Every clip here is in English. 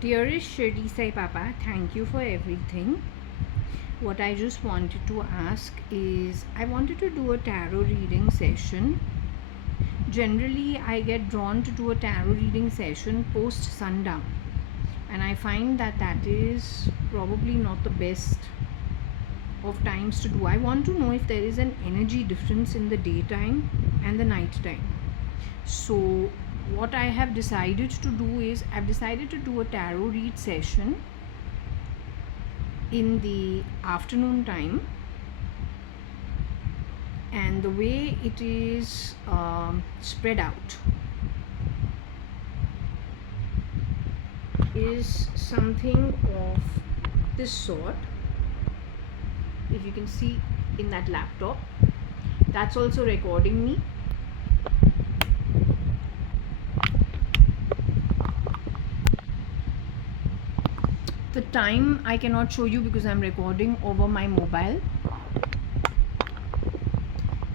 Dearest Shirdi Sai Papa, thank you for everything. What I just wanted to ask is, I wanted to do a tarot reading session. Generally, I get drawn to do a tarot reading session post sundown, and I find that that is probably not the best of times to do. I want to know if there is an energy difference in the daytime and the night time. So what I have decided to do is, I've decided to do a tarot read session in the afternoon time, and the way it is spread out is something of this sort. If you can see in that laptop, that's also recording me. The time I cannot show you because I'm recording over my mobile,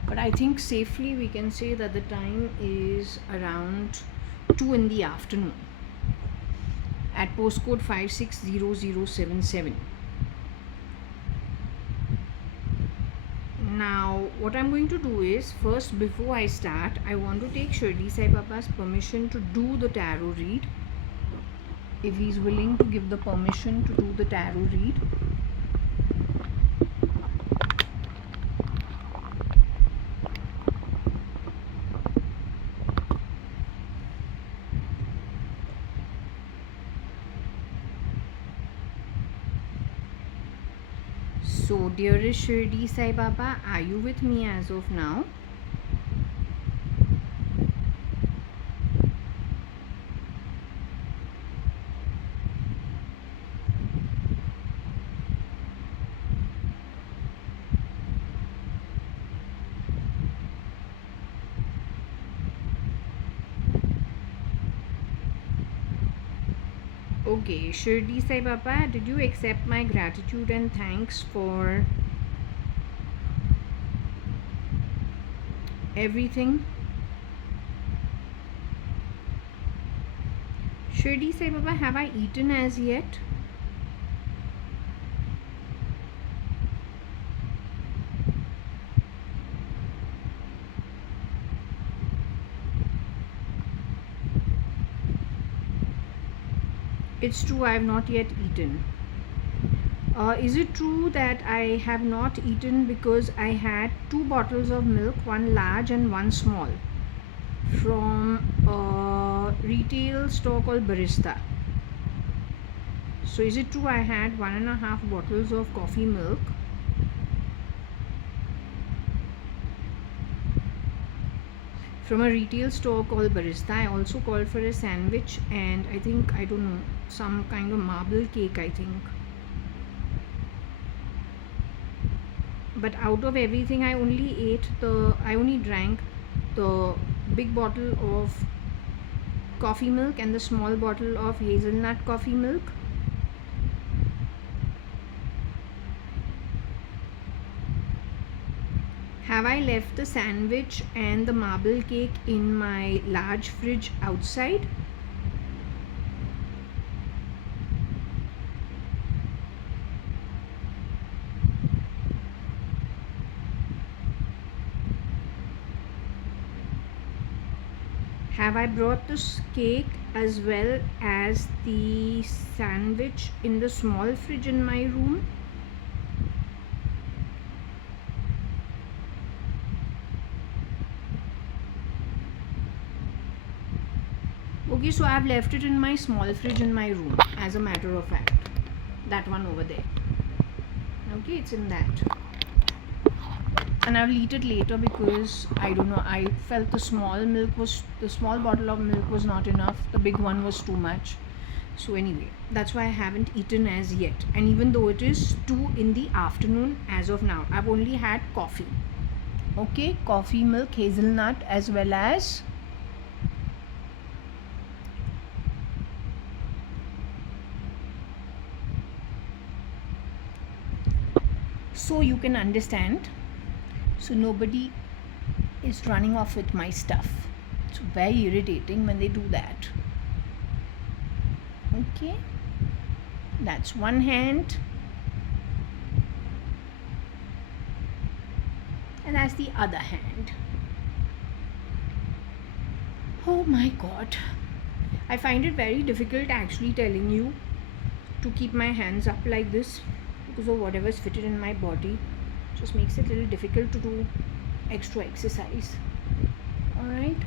but I think safely we can say that the time is around 2 in the afternoon at postcode 560077. Now what I'm going to do is, first, before I start, I want to take Shirdi Sai Papa's permission to do the tarot read. If he's willing to give the permission to do the tarot read. So, dearest Shirdi Sai Baba, are you with me as of now? Okay, Shirdi Sai Baba, did you accept my gratitude and thanks for everything? Shirdi Sai Baba, have I eaten as yet? It's true, I have not yet eaten. Is it true that I have not eaten because I had 2 bottles of milk, one large and one small, from a retail store called Barista? So is it true I had 1.5 bottles of coffee milk? From a retail store called Barista. I also called for a sandwich and I think, I don't know, some kind of marble cake, I think. But out of everything, I only drank the big bottle of coffee milk and the small bottle of hazelnut coffee milk. Have I left the sandwich and the marble cake in my large fridge outside? Have I brought the cake as well as the sandwich in the small fridge in my room? Okay, so I've left it in my small fridge in my room, as a matter of fact. That one over there. Okay, it's in that. And I'll eat it later because, I don't know, I felt the small bottle of milk was not enough. The big one was too much. So anyway, that's why I haven't eaten as yet. And even though it is 2 in the afternoon as of now, I've only had coffee. Okay, coffee, milk, hazelnut, as well as so you can understand. So nobody is running off with my stuff. It's very irritating when they do that. Okay. That's one hand. And that's the other hand. Oh my god. I find it very difficult actually telling you to keep my hands up like this because of whatever's fitted in my body. Just makes it a little difficult to do extra exercise. Alright.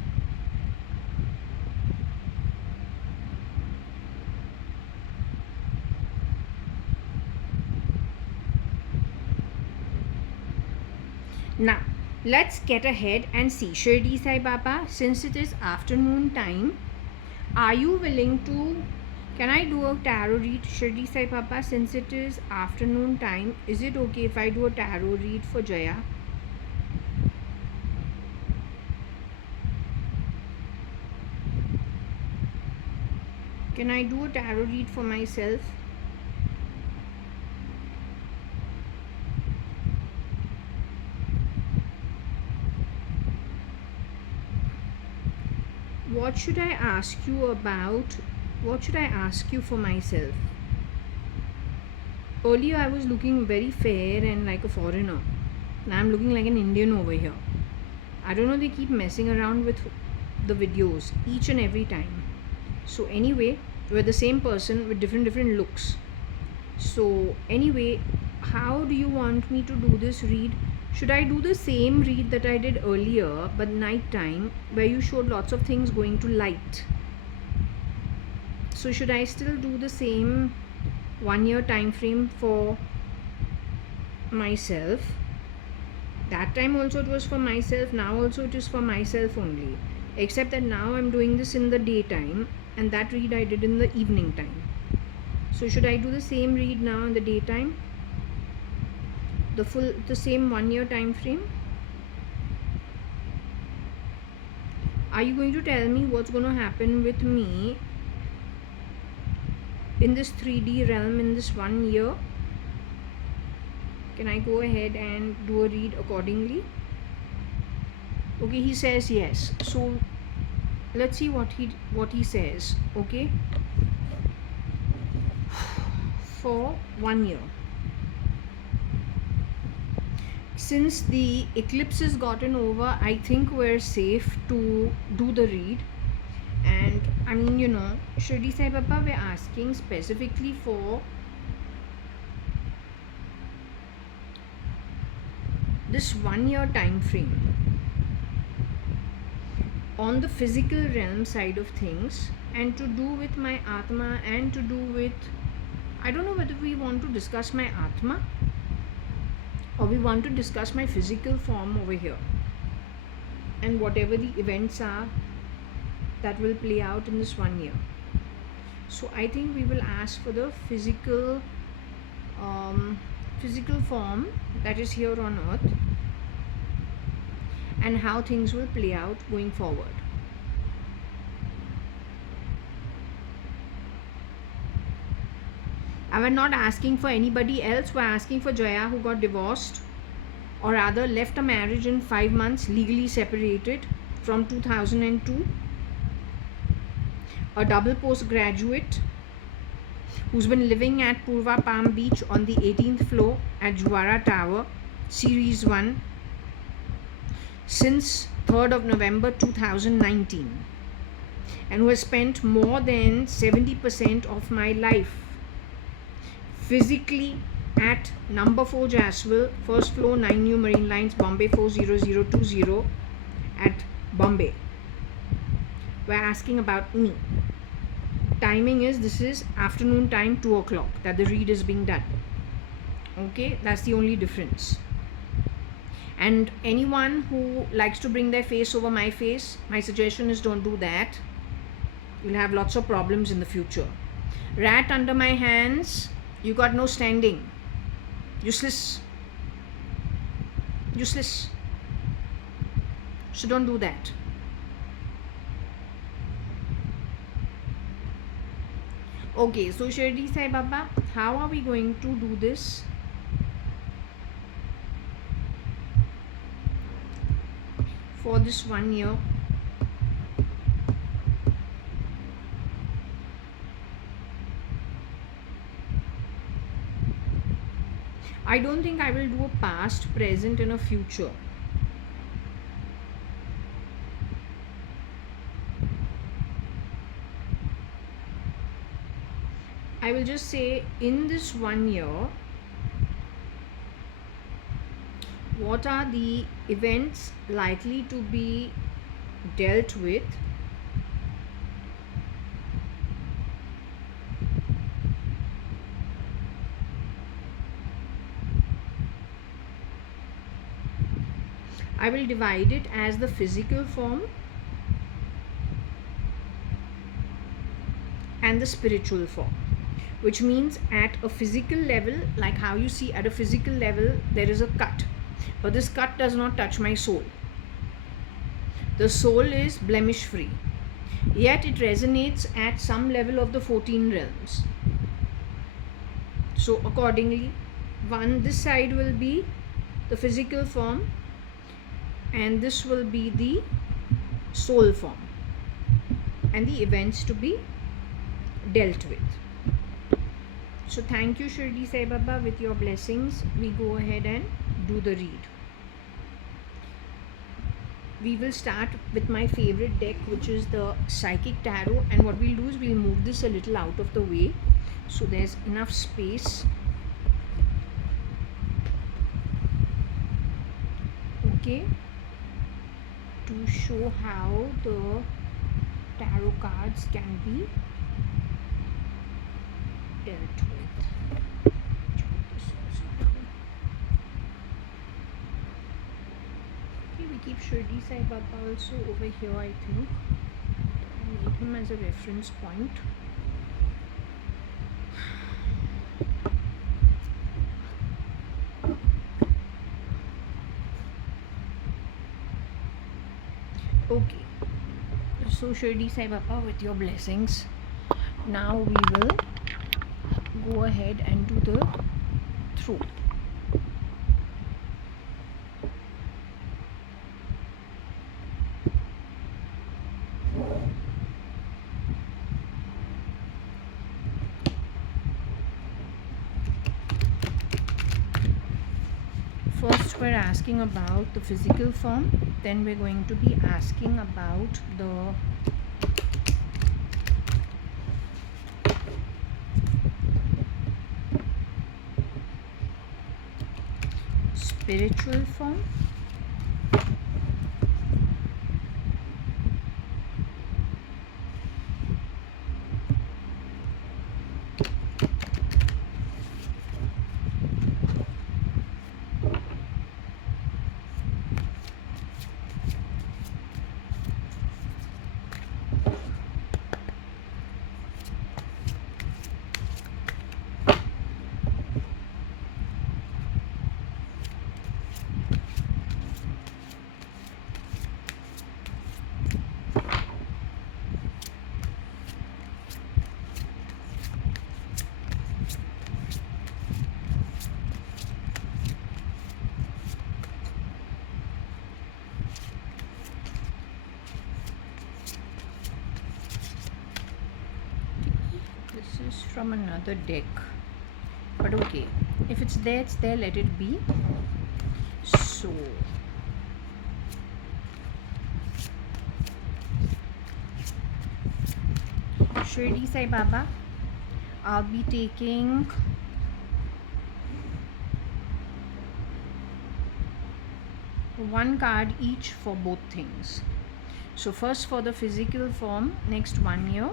Now, let's get ahead and see. Shirdi Sai Baba, since it is afternoon time, are you willing to, can I do a tarot read? Shirdi Sai Baba, since it is afternoon time, is it okay if I do a tarot read for Jaya? Can I do a tarot read for myself? What should I ask you about? What should I ask you for myself? Earlier I was looking very fair and like a foreigner. Now I'm looking like an Indian over here. I don't know, they keep messing around with the videos each and every time. So anyway, we're the same person with different looks. So anyway, how do you want me to do this read? Should I do the same read that I did earlier but night time, where you showed lots of things going to light? So should I still do the same 1 year time frame for myself? That time also it was for myself, now also it is for myself only, except that now I'm doing this in the daytime and that read I did in the evening time. So should I do the same read now in the daytime? The same 1 year time frame? Are you going to tell me what's going to happen with me in this 3D realm in this 1 year? Can I go ahead and do a read accordingly? Okay, he says yes. So let's see what he says. Okay, for 1 year. Since the eclipse has gotten over, I think we're safe to do the read. And I mean, you know, Shirdi Sai Baba, we're asking specifically for this 1 year time frame on the physical realm side of things, and to do with my Atma, and to do with, I don't know whether we want to discuss my Atma or we want to discuss my physical form over here, and whatever the events are that will play out in this 1 year. So I think we will ask for the physical form that is here on earth, and how things will play out going forward. And we're not asking for anybody else, we're asking for Jaya, who got divorced, or rather left a marriage in 5 months, legally separated from 2002. A double postgraduate who's been living at Purva Palm Beach on the 18th floor at Juara Tower, Series 1, since 3rd of November 2019, and who has spent more than 70% of my life physically at number 4 Jaswell, first floor, 9 New Marine Lines, Bombay 40020 at Bombay. We're asking about me. Timing is, this is afternoon time, 2 o'clock, that the read is being done. Okay, that's the only difference. And anyone who likes to bring their face over my face, my suggestion is don't do that. You'll have lots of problems in the future. Rat under my hands, you got no standing. Useless. Useless. So don't do that. Okay, so Shirdi Sai Baba, how are we going to do this? For this 1 year. I don't think I will do a past, present and a future. I will just say, in this 1 year, what are the events likely to be dealt with, I will divide it as the physical form and the spiritual form, which means at a physical level, like how you see at a physical level there is a cut, but this cut does not touch my soul. The soul is blemish free, yet it resonates at some level of the 14 realms. So accordingly, this side will be the physical form and this will be the soul form, and the events to be dealt with. So thank you, Shirdi Sai Baba. With your blessings, we go ahead and do the read. We will start with my favorite deck, which is the Psychic Tarot, and what we'll do is we'll move this a little out of the way so there's enough space. Okay, to show how the tarot cards can be dealt with. Okay, we keep Shirdi Sai Baba also over here, I think. I need him as a reference point. Okay, so Shirdi Sai Baba, with your blessings, now we will go ahead and do the throw. First we're asking about the physical form, then we're going to be asking about the spiritual form, from another deck, but okay, if it's there, let it be. So Shirdi Sai Baba, I'll be taking one card each for both things. So first for the physical form, next 1 year,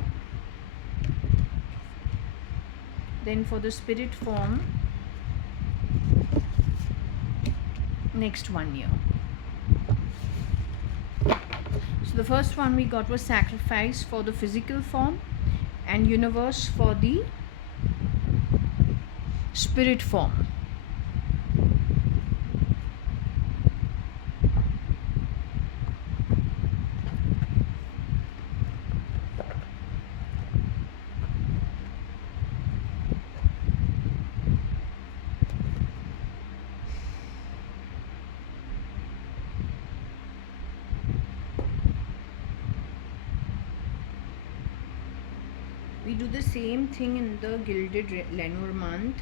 then for the spirit form, next 1 year. So the first one we got was sacrifice for the physical form and universe for the spirit form. We do the same thing in the Gilded Lenormand.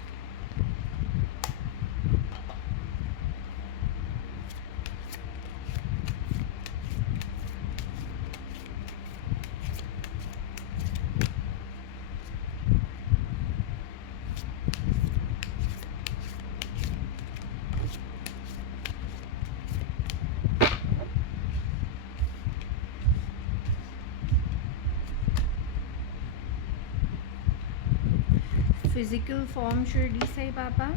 physical form, Shirdi Sai Baba,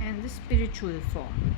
and the spiritual form.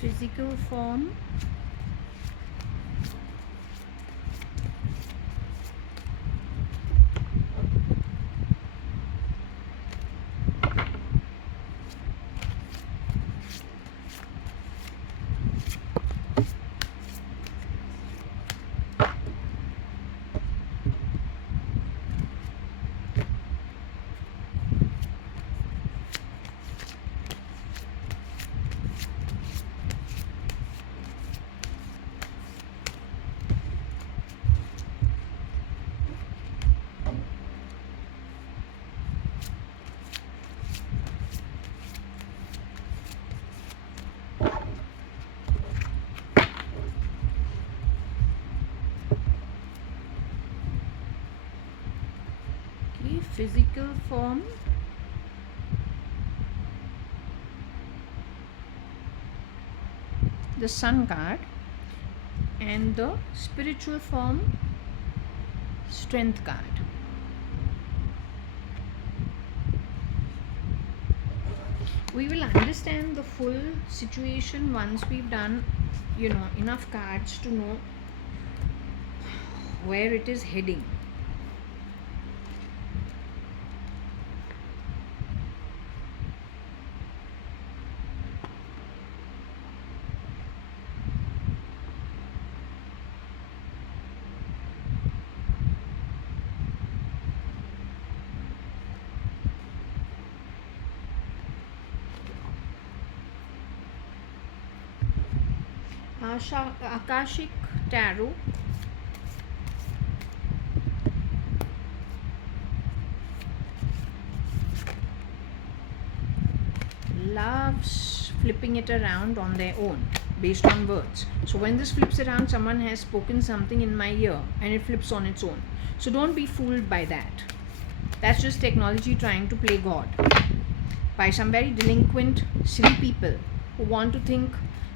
Physical form, physical form, the sun card, and the spiritual form, strength card. We will understand the full situation once we've done, enough cards to know where it is heading. Akashic Tarot, loves flipping it around on their own based on words. So when this flips around, someone has spoken something in my ear and it flips on its own. So don't be fooled by that. That's just technology trying to play God by some very delinquent, silly people who want to think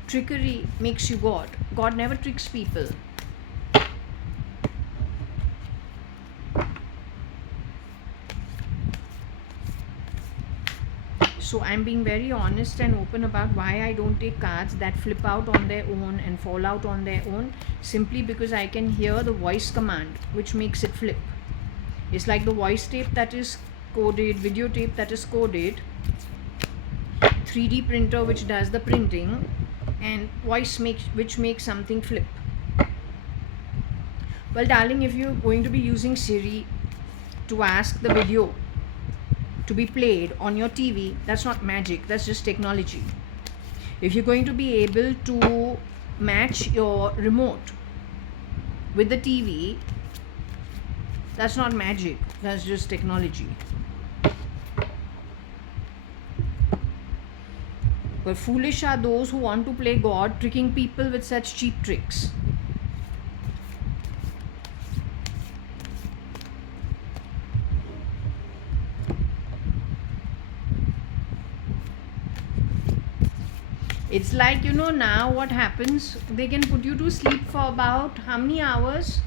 trickery makes you God. God never tricks people. So I'm being very honest and open about why I don't take cards that flip out on their own and fall out on their own, simply because I can hear the voice command which makes it flip. It's like the voice tape that is coded, videotape that is coded, 3D printer which does the printing, and voice which makes something flip. Well, darling, if you're going to be using Siri to ask the video to be played on your TV, that's not magic, that's just technology. If you're going to be able to match your remote with the TV, that's not magic, that's just technology. But foolish are those who want to play God, tricking people with such cheap tricks. It's like, now what happens, they can put you to sleep for about how many hours?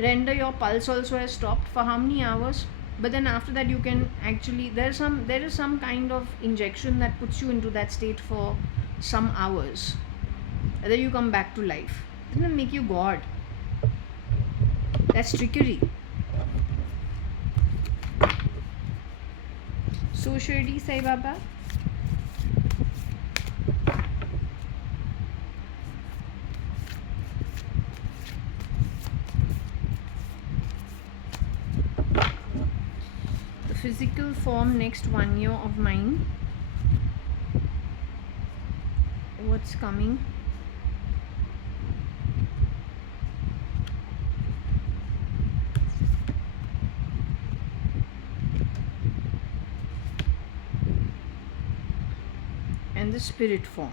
Render your pulse also has stopped for how many hours? But then after that you can actually, there is some kind of injection that puts you into that state for some hours, and then you come back to life. It doesn't make you God. That's trickery. So Shirdi Sai Baba, the physical form next 1 year of mine, what's coming? and the spirit form.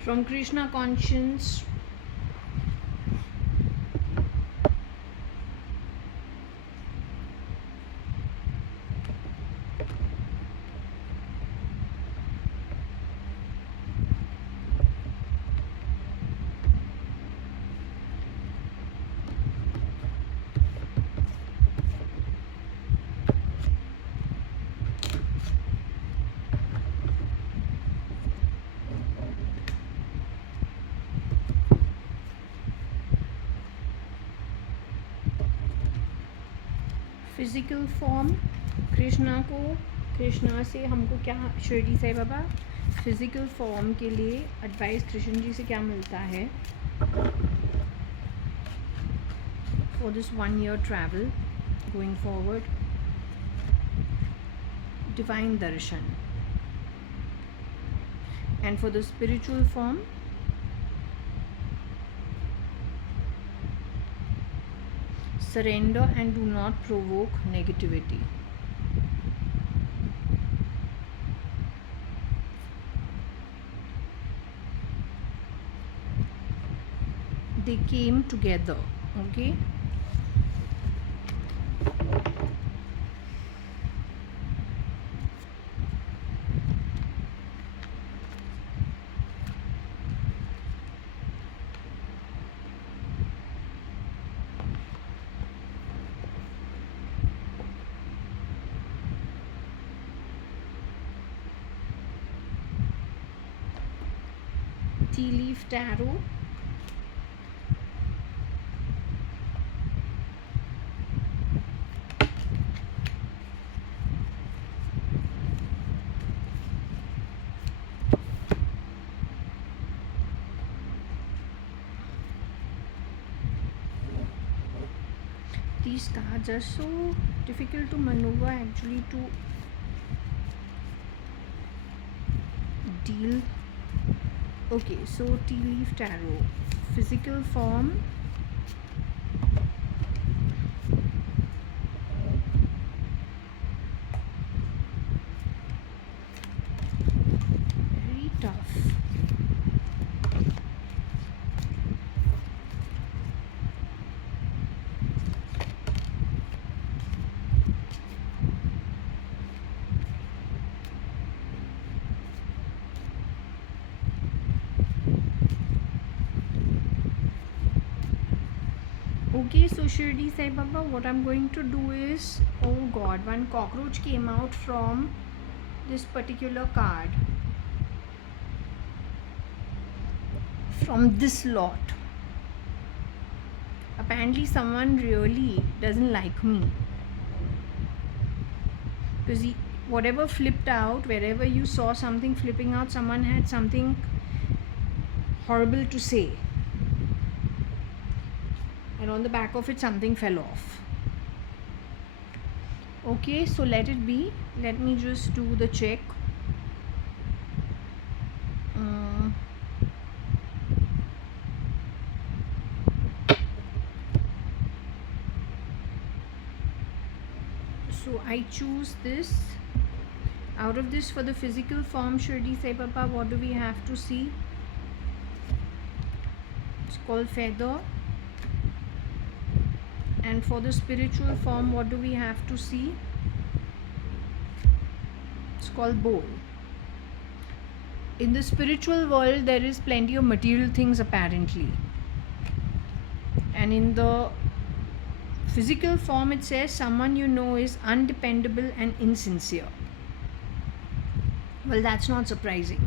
From Krishna conscience, physical form, Krishna से हमको क्या Shirdi Sai Baba physical form के लिए advice Krishna ji से क्या मिलता है for this 1 year travel going forward? Divine Darshan. And for the spiritual form, surrender and do not provoke negativity. They came together, okay? Tea leaf tarot. These cards are so difficult to maneuver actually to deal. Okay, so tea leaf tarot, physical form, very tough. Okay, so Shirdi Sai Baba, what I'm going to do is, oh god, one cockroach came out from this particular card, from this lot. Apparently someone really doesn't like me, because whatever flipped out, wherever you saw something flipping out, someone had something horrible to say, and on the back of it something fell off. Okay, so let it be. Let me just do the check. So I choose this. Out of this, for the physical form, Shirdi Sai Baba, what do we have to see? It's called feather. And for the spiritual form, what do we have to see? It's called bowl. In the spiritual world, there is plenty of material things apparently, and in the physical form it says someone you know is undependable and insincere. Well, that's not surprising.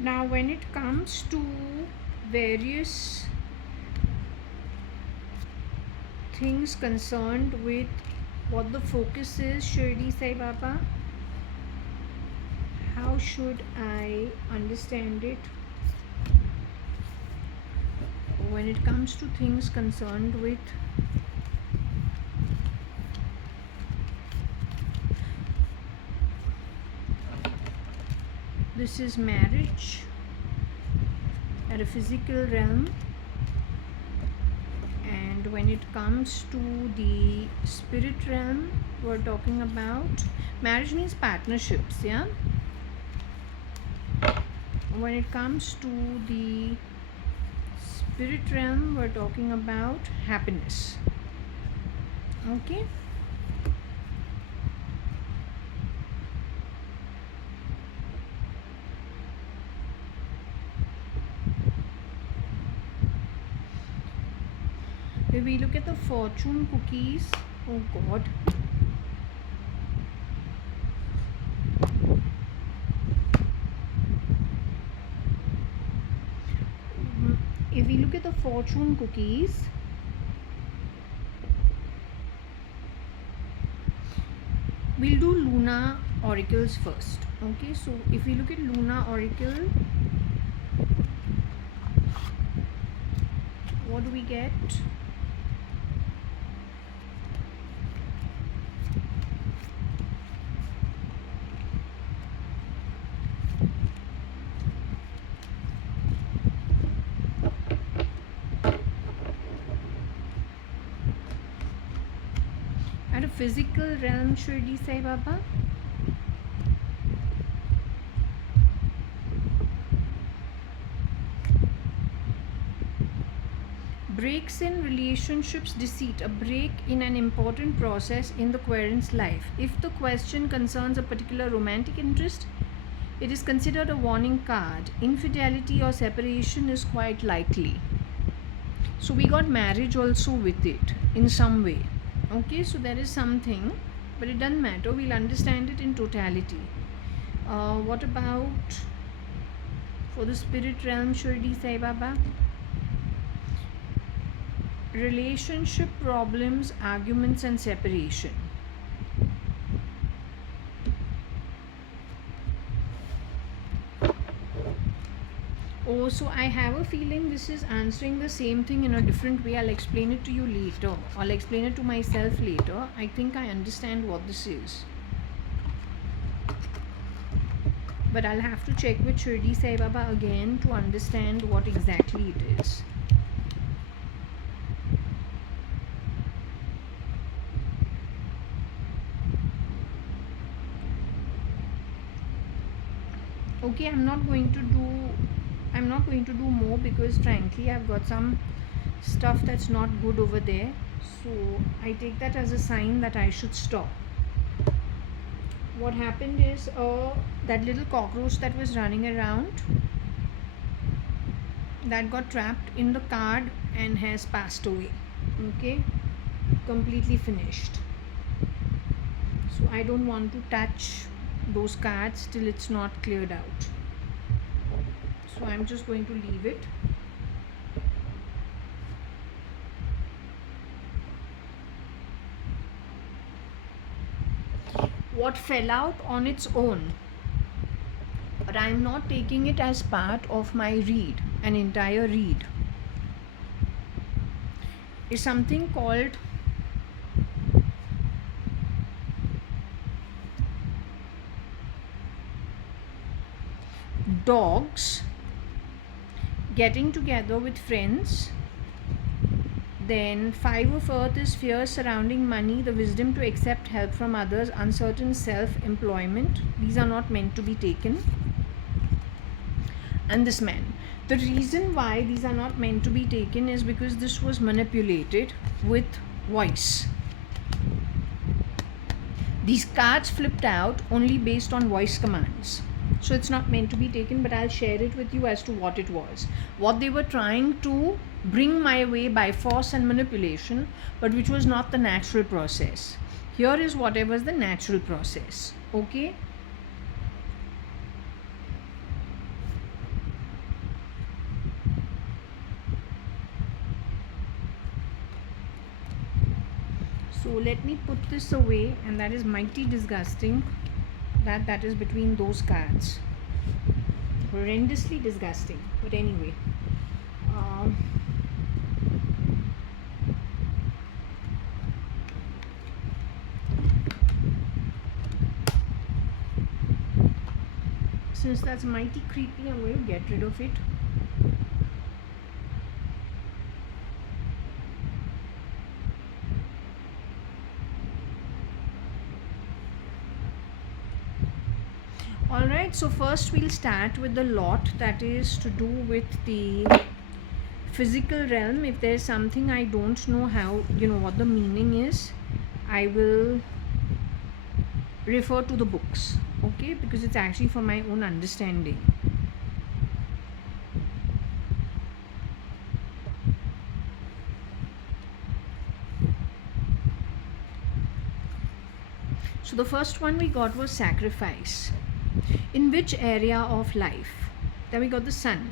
Now when it comes to various things concerned with what the focus is, Shirdi Sai Baba, how should I understand it? When it comes to things concerned with this is marriage at a physical realm, and when it comes to the spirit realm, we're talking about marriage means partnerships, yeah. When it comes to the spirit realm, we're talking about happiness. Okay. If we look at the fortune cookies, oh god, if we look at the fortune cookies, we'll do Luna oracles first. Okay, so if we look at Luna oracle, what do we get? At a physical realm, Shirdi Sai Baba, breaks in relationships, deceit, a break in an important process in the querent's life. If the question concerns a particular romantic interest, it is considered a warning card. Infidelity or separation is quite likely. So we got marriage also with it in some way. Okay, so there is something, but it doesn't matter, we'll understand it in totality. What about for the spirit realm, Shirdi Sai Baba? Relationship problems, arguments and separation. Oh, so I have a feeling this is answering the same thing in a different way. I'll explain it to you later. I'll explain it to myself later. I think I understand what this is, but I'll have to check with Shirdi Sai Baba again to understand what exactly it is. Okay, I'm not going to do more because frankly I've got some stuff that's not good over there, so I take that as a sign that I should stop. What happened is that little cockroach that was running around, that got trapped in the card and has passed away. Okay, completely finished. So I don't want to touch those cards till it's not cleared out, so I'm just going to leave it. What fell out on its own, but I'm not taking it as part of my read, an entire read, is something called dogs getting together with friends. Then 5 of earth is fear surrounding money, the wisdom to accept help from others, uncertain self-employment. These are not meant to be taken. And this man, the reason why these are not meant to be taken is because this was manipulated with voice. These cards flipped out only based on voice commands. So it's not meant to be taken, but I'll share it with you as to what it was. What they were trying to bring my way by force and manipulation, but which was not the natural process. Here is whatever is the natural process. Okay? So let me put this away, and that is mighty disgusting that is between those cards. Horrendously disgusting. But anyway, um, since that's mighty creepy, I'm going to get rid of it. Alright, so first we'll start with the lot that is to do with the physical realm. If there's something I don't know how, what the meaning is, I will refer to the books, okay, because it's actually for my own understanding. So the first one we got was sacrifice. In which area of life? Then we got the sun.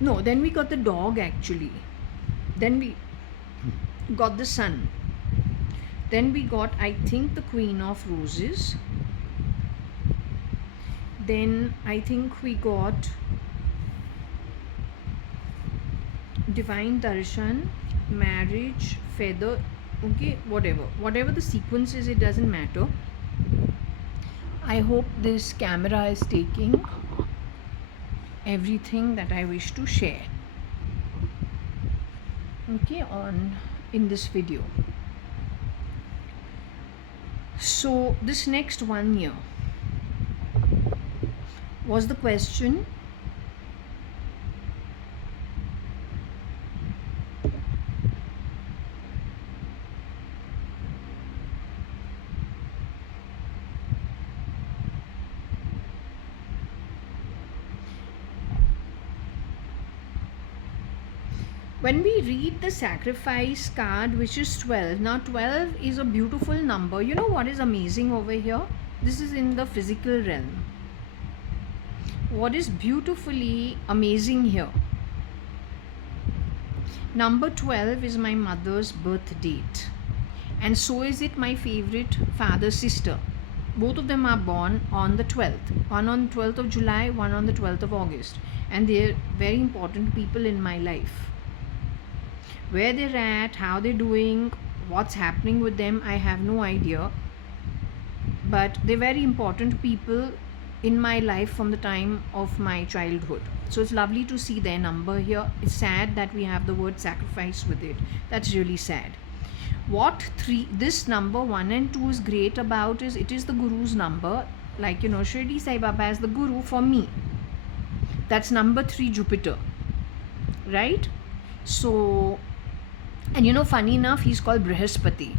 No, then we got the dog actually. Then we got the sun. Then we got, I think, the Queen of Roses. Then I think we got Divine Darshan, marriage, feather, okay, whatever the sequence is, it doesn't matter. I hope this camera is taking everything that I wish to share, okay, in this video. So this next one here was the question, when we read the sacrifice card, which is 12. Now 12 is a beautiful number. You know what is amazing over here? This is in the physical realm. What is beautifully amazing here? Number 12 is my mother's birth date, and so is it my favorite father's sister. Both of them are born on the 12th. One on the 12th of July, one on the 12th of August. And they're very important people in my life. Where they're at, how they're doing, what's happening with them, I have no idea. But they're very important people in my life from the time of my childhood. So it's lovely to see their number here. It's sad that we have the word sacrifice with it. That's really sad. What this number 1 and 2 is great about is it is the Guru's number. Like, Shirdi Sai Baba as the Guru for me. That's number 3, Jupiter. Right? So, and funny enough, he's called Brihaspati.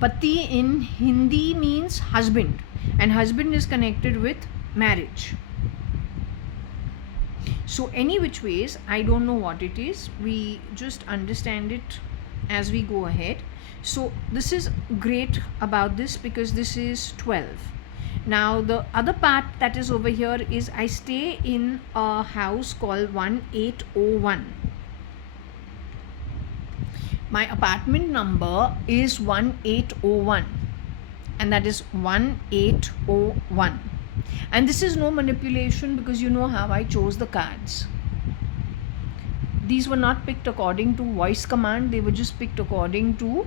Pati in Hindi means husband, and husband is connected with marriage. So any which ways, I don't know what it is. We just understand it as we go ahead. So this is great about this because this is 12. Now the other part that is over here is I stay in a house called 1801. My apartment number is 1801, and that is 1801. And this is no manipulation because you know how I chose the cards. These were not picked according to voice command, they were just picked according to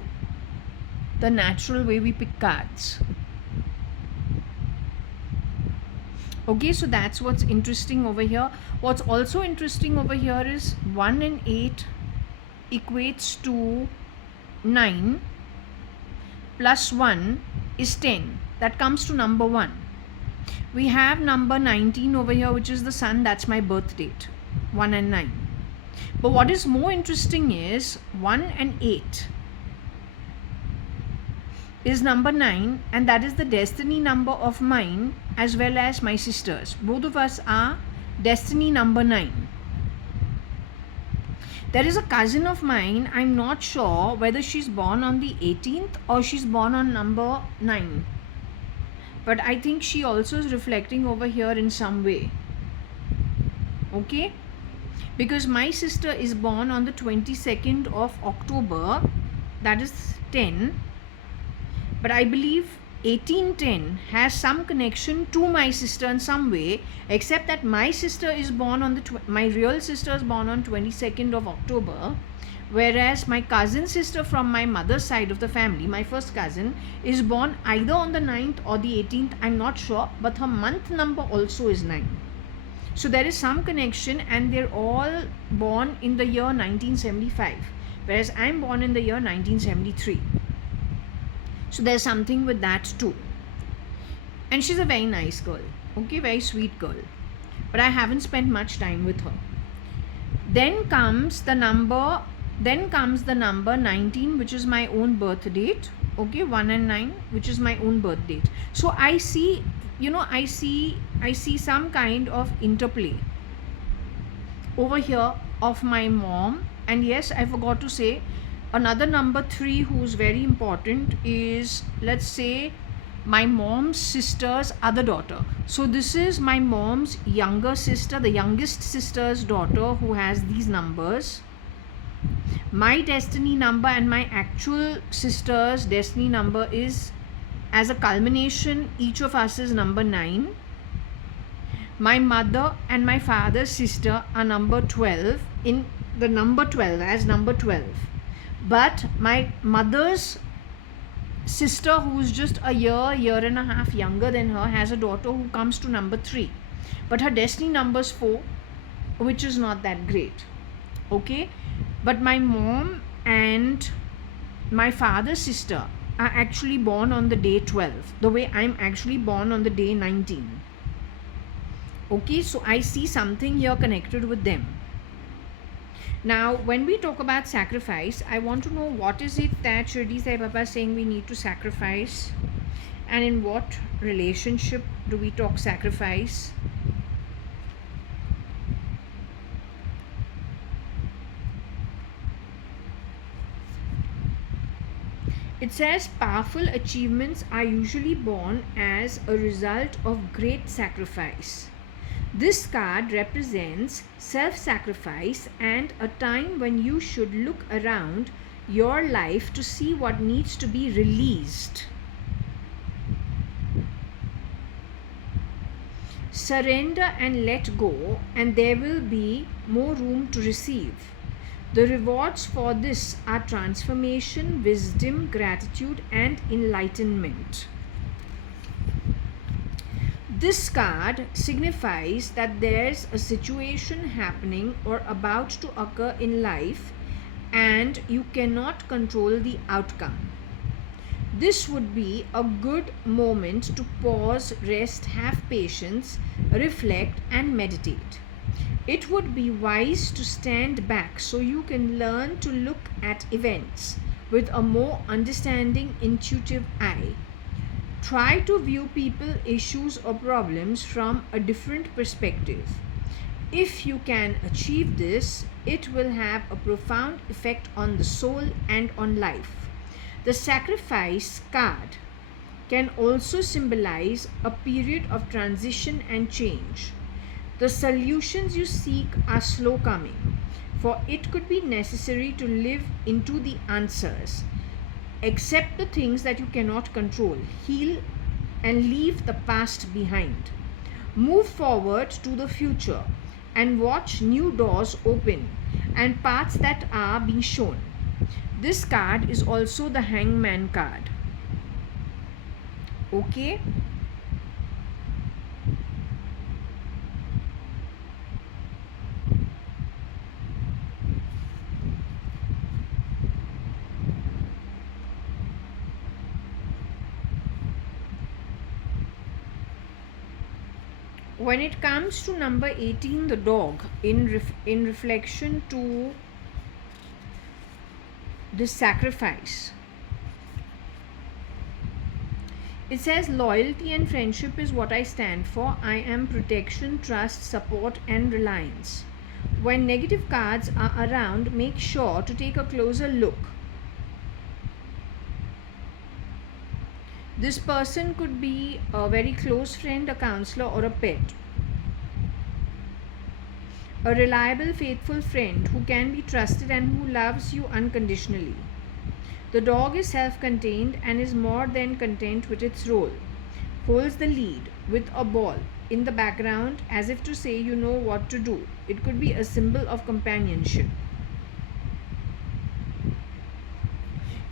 the natural way we pick cards. Okay, so that's what's interesting over here. What's also interesting over here is 1 and 8 equates to 9 plus 1 is 10. That comes to number 1. We have number 19 over here, which is the sun. That's my birth date, 1 and 9. But what is more interesting is 1 and 8 is number 9, and that is the destiny number of mine as well as my sisters. Both of us are destiny number 9. There is a cousin of mine, I'm not sure whether she's born on the 18th or she's born on number 9. But I think she also is reflecting over here in some way. Okay? Because my sister is born on the 22nd of October that is 10, but I believe 1810 has some connection to my sister in some way, except that my sister is born on my real sister is born on 22nd of October, whereas my cousin sister from my mother's side of the family, my first cousin, is born either on the 9th or the 18th, I'm not sure, but her month number also is 9. So there is some connection, and they're all born in the year 1975, whereas I'm born in the year 1973. So there's something with that too. And she's a very nice girl, okay, very sweet girl. But I haven't spent much time with her. Then comes the number 19, which is my own birth date. Okay, 1 and 9, which is my own birth date. So I see, I see some kind of interplay over here of my mom. And yes, I forgot to say, another number 3 who's very important is, let's say, my mom's sister's other daughter. So this is my mom's younger sister, the youngest sister's daughter, who has these numbers. My destiny number and my actual sister's destiny number is, as a culmination, each of us is number 9. My mother and my father's sister are number 12, in the number 12, as number 12. But my mother's sister, who's just a year and a half younger than her, has a daughter who comes to number 3. But her destiny number is 4, which is not that great. Okay? But my mom and my father's sister are actually born on the day 12, the way I'm actually born on the day 19. Okay? So I see something here connected with them. Now, when we talk about sacrifice, I want to know what is it that Shirdi Sai Baba is saying we need to sacrifice, and in what relationship do we talk sacrifice? It says powerful achievements are usually born as a result of great sacrifice. This card represents self-sacrifice and a time when you should look around your life to see what needs to be released. Surrender and let go, and there will be more room to receive. The rewards for this are transformation, wisdom, gratitude, and enlightenment. This card signifies that there's a situation happening or about to occur in life, and you cannot control the outcome. This would be a good moment to pause, rest, have patience, reflect, and meditate. It would be wise to stand back so you can learn to look at events with a more understanding, intuitive eye. Try to view people, issues, or problems from a different perspective. If you can achieve this, it will have a profound effect on the soul and on life. The sacrifice card can also symbolize a period of transition and change. The solutions you seek are slow coming, for it could be necessary to live into the answers. Accept the things that you cannot control, heal, and leave the past behind. Move forward to the future and watch new doors open and paths that are being shown. This card is also the Hangman card. Okay? When it comes to number 18, the dog, in reflection to this sacrifice, it says loyalty and friendship is what I stand for. I am protection, trust, support, and reliance. When negative cards are around, make sure to take a closer look. This person could be a very close friend, a counselor, or a pet. A reliable, faithful friend who can be trusted and who loves you unconditionally. The dog is self-contained and is more than content with its role. Holds the lead with a ball in the background as if to say you know what to do. It could be a symbol of companionship.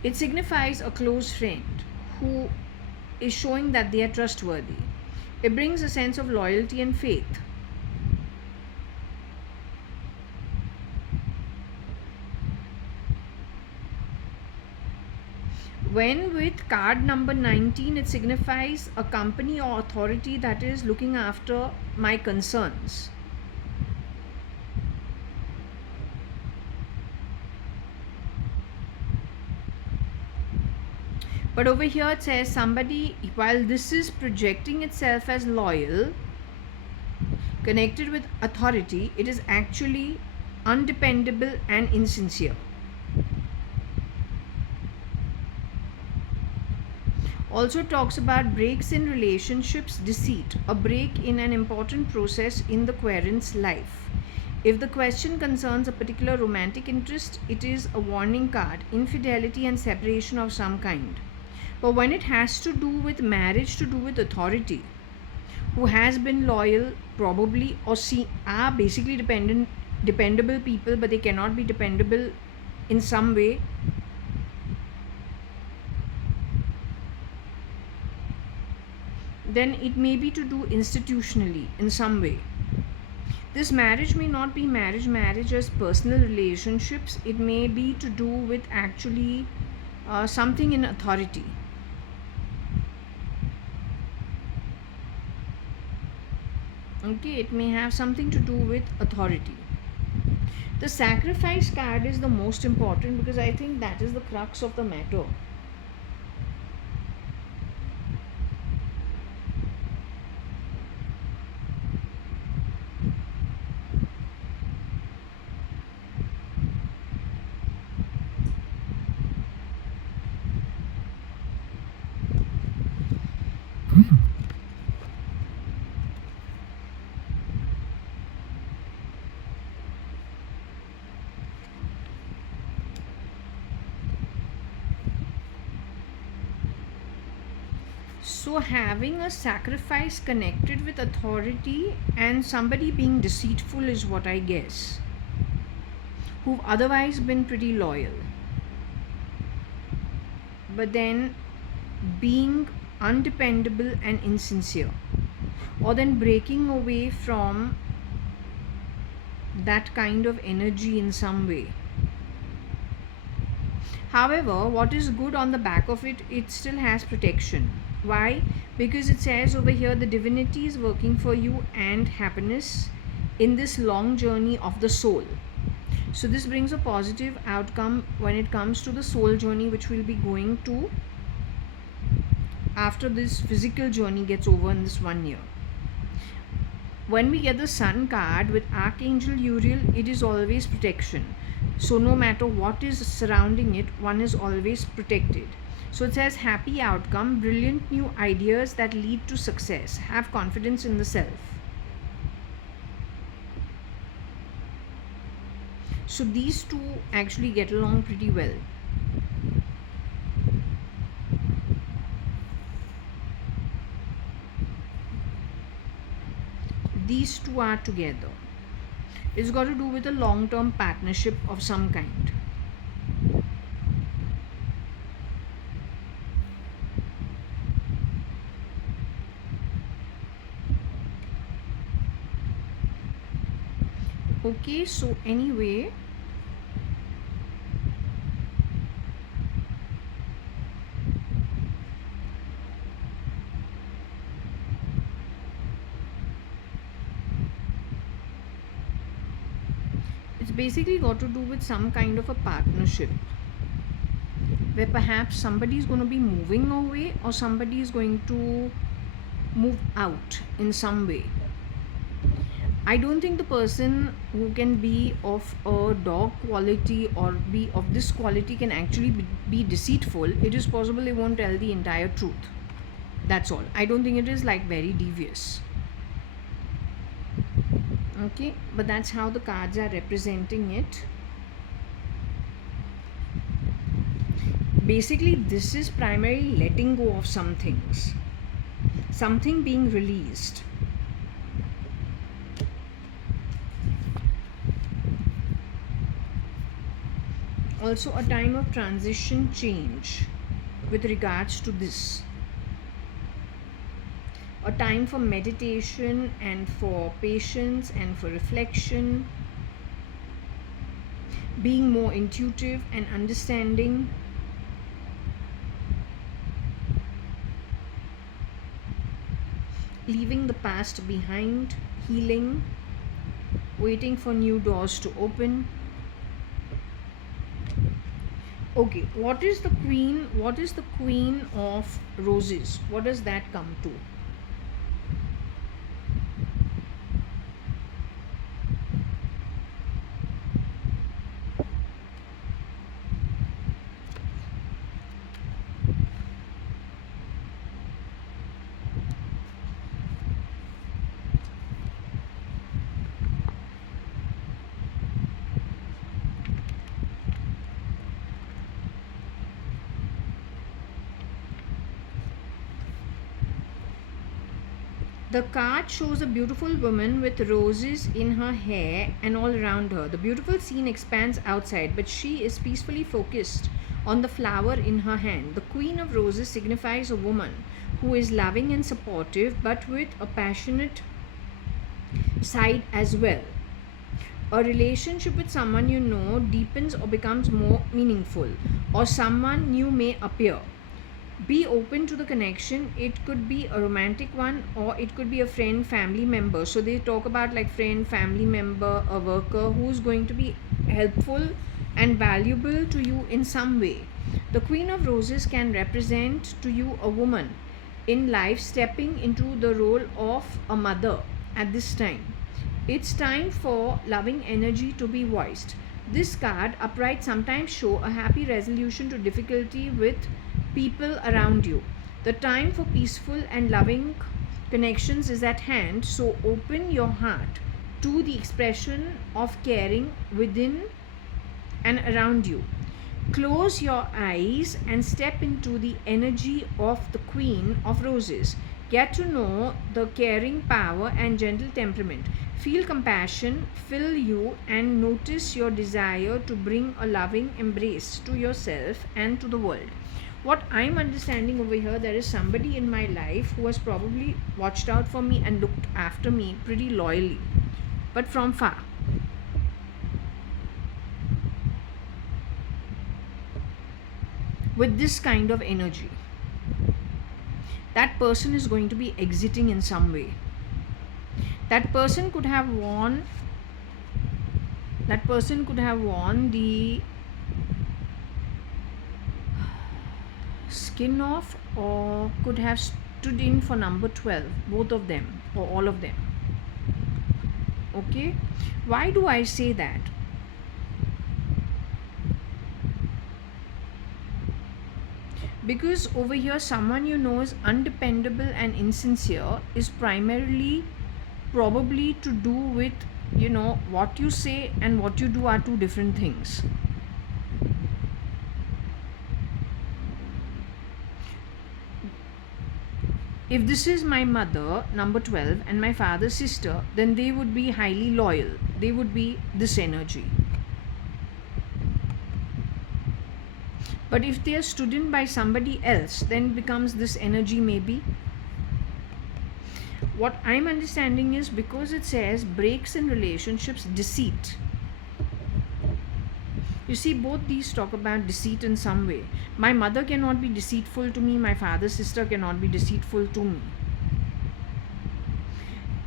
It signifies a close friend who is showing that they are trustworthy. It brings a sense of loyalty and faith. When with card number 19, it signifies a company or authority that is looking after my concerns. But over here it says somebody, while this is projecting itself as loyal, connected with authority, it is actually undependable and insincere. Also talks about breaks in relationships, deceit, a break in an important process in the querent's life. If the question concerns a particular romantic interest, it is a warning card, infidelity and separation of some kind. But when it has to do with marriage, to do with authority, who has been loyal probably or are basically dependable people, but they cannot be dependable in some way, then it may be to do institutionally in some way. This marriage may not be marriage as personal relationships. It may be to do with actually something in authority. Okay, it may have something to do with authority. The sacrifice card is the most important because I think that is the crux of the matter. So having a sacrifice connected with authority and somebody being deceitful is what I guess, who've otherwise been pretty loyal, but then being undependable and insincere, or then breaking away from that kind of energy in some way. However, what is good on the back of it, it still has protection. Why? Because it says over here the divinity is working for you and happiness in this long journey of the soul. So this brings a positive outcome when it comes to the soul journey, which we'll be going to after this physical journey gets over in this 1 year. When we get the Sun card with Archangel Uriel, it is always protection. So no matter what is surrounding it, one is always protected. So it says happy outcome, brilliant new ideas that lead to success, have confidence in the self. So these two actually get along pretty well. These two are together. It's got to do with a long-term partnership of some kind. Okay, so anyway, it's basically got to do with some kind of a partnership where perhaps somebody is going to be moving away or somebody is going to move out in some way. I don't think the person who can be of a dog quality or be of this quality can actually be deceitful. It is possible they won't tell the entire truth. That's all. I don't think it is like very devious. Okay, but that's how the cards are representing it. Basically, this is primarily letting go of some things, something being released. Also, a time of transition change with regards to this. A time for meditation and for patience and for reflection, being more intuitive and understanding. Leaving the past behind, healing, waiting for new doors to open. Okay, what is the queen of roses? What does that come to? The card shows a beautiful woman with roses in her hair and all around her. The beautiful scene expands outside, but she is peacefully focused on the flower in her hand. The Queen of Roses signifies a woman who is loving and supportive, but with a passionate side as well. A relationship with someone you know deepens or becomes more meaningful, or someone new may appear. Be open to the connection. It could be a romantic one, or it could be a friend, family member. So they talk about like friend, family member, a worker who's going to be helpful and valuable to you in some way. The Queen of Roses can represent to you a woman in life stepping into the role of a mother at this time. It's time for loving energy to be voiced. This card, upright, sometimes show a happy resolution to difficulty with people around you. The time for peaceful and loving connections is at hand, so open your heart to the expression of caring within and around you. Close your eyes and step into the energy of the Queen of Roses. Get to know the caring power and gentle temperament. Feel compassion fill you and notice your desire to bring a loving embrace to yourself and to the world. What I'm understanding over here, there is somebody in my life who has probably watched out for me and looked after me pretty loyally, but from far. With this kind of energy, that person is going to be exiting in some way. That person could have worn the skin off, or could have stood in for number 12, both of them or all of them. Okay, why do I say that? Because over here someone you know is undependable and insincere is primarily probably to do with, what you say and what you do are two different things. If this is my mother, number 12, and my father's sister, then they would be highly loyal. They would be this energy. But if they are stood in by somebody else, then becomes this energy maybe. What I'm understanding is, because it says breaks in relationships, deceit. You see, both these talk about deceit in some way. My mother cannot be deceitful to me, my father's sister cannot be deceitful to me.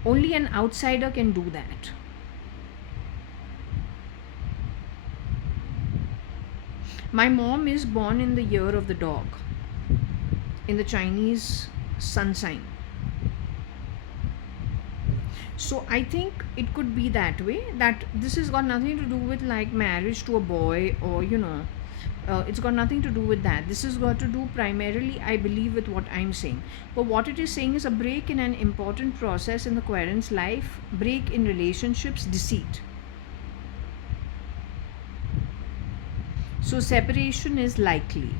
Only an outsider can do that. My mom is born in the year of the dog, in the Chinese sun sign. So I think it could be that way, that this has got nothing to do with like marriage to a boy, or it's got nothing to do with that. This has got to do primarily, I believe, with what I'm saying. But what it is saying is a break in an important process in the querent's life, break in relationships, deceit. So separation is likely.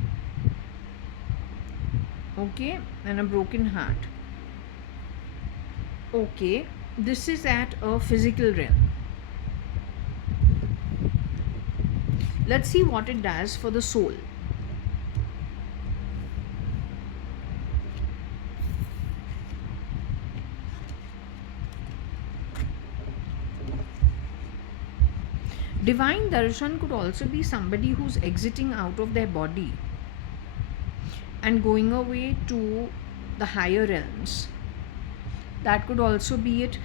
Okay, and a broken heart. Okay, this is at a physical realm. Let's see what it does for the soul. Divine darshan could also be somebody who's exiting out of their body and going away to the higher realms. That could also be it.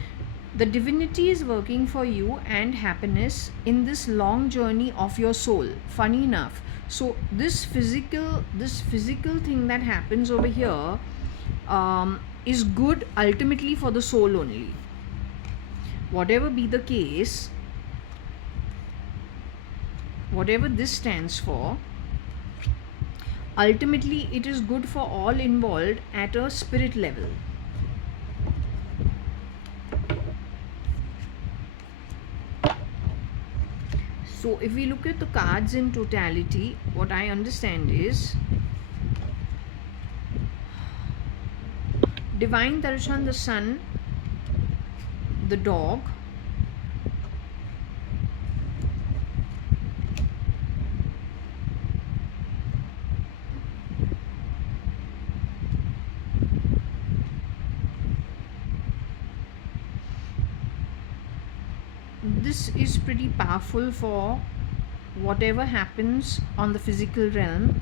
The divinity is working for you and happiness in this long journey of your soul. Funny enough, so this physical thing that happens over here is good ultimately for the soul only. Whatever be the case, whatever this stands for, ultimately it is good for all involved at a spirit level. So if we look at the cards in totality, what I understand is Divine Darshan, the sun, the dog, this is pretty powerful for whatever happens on the physical realm,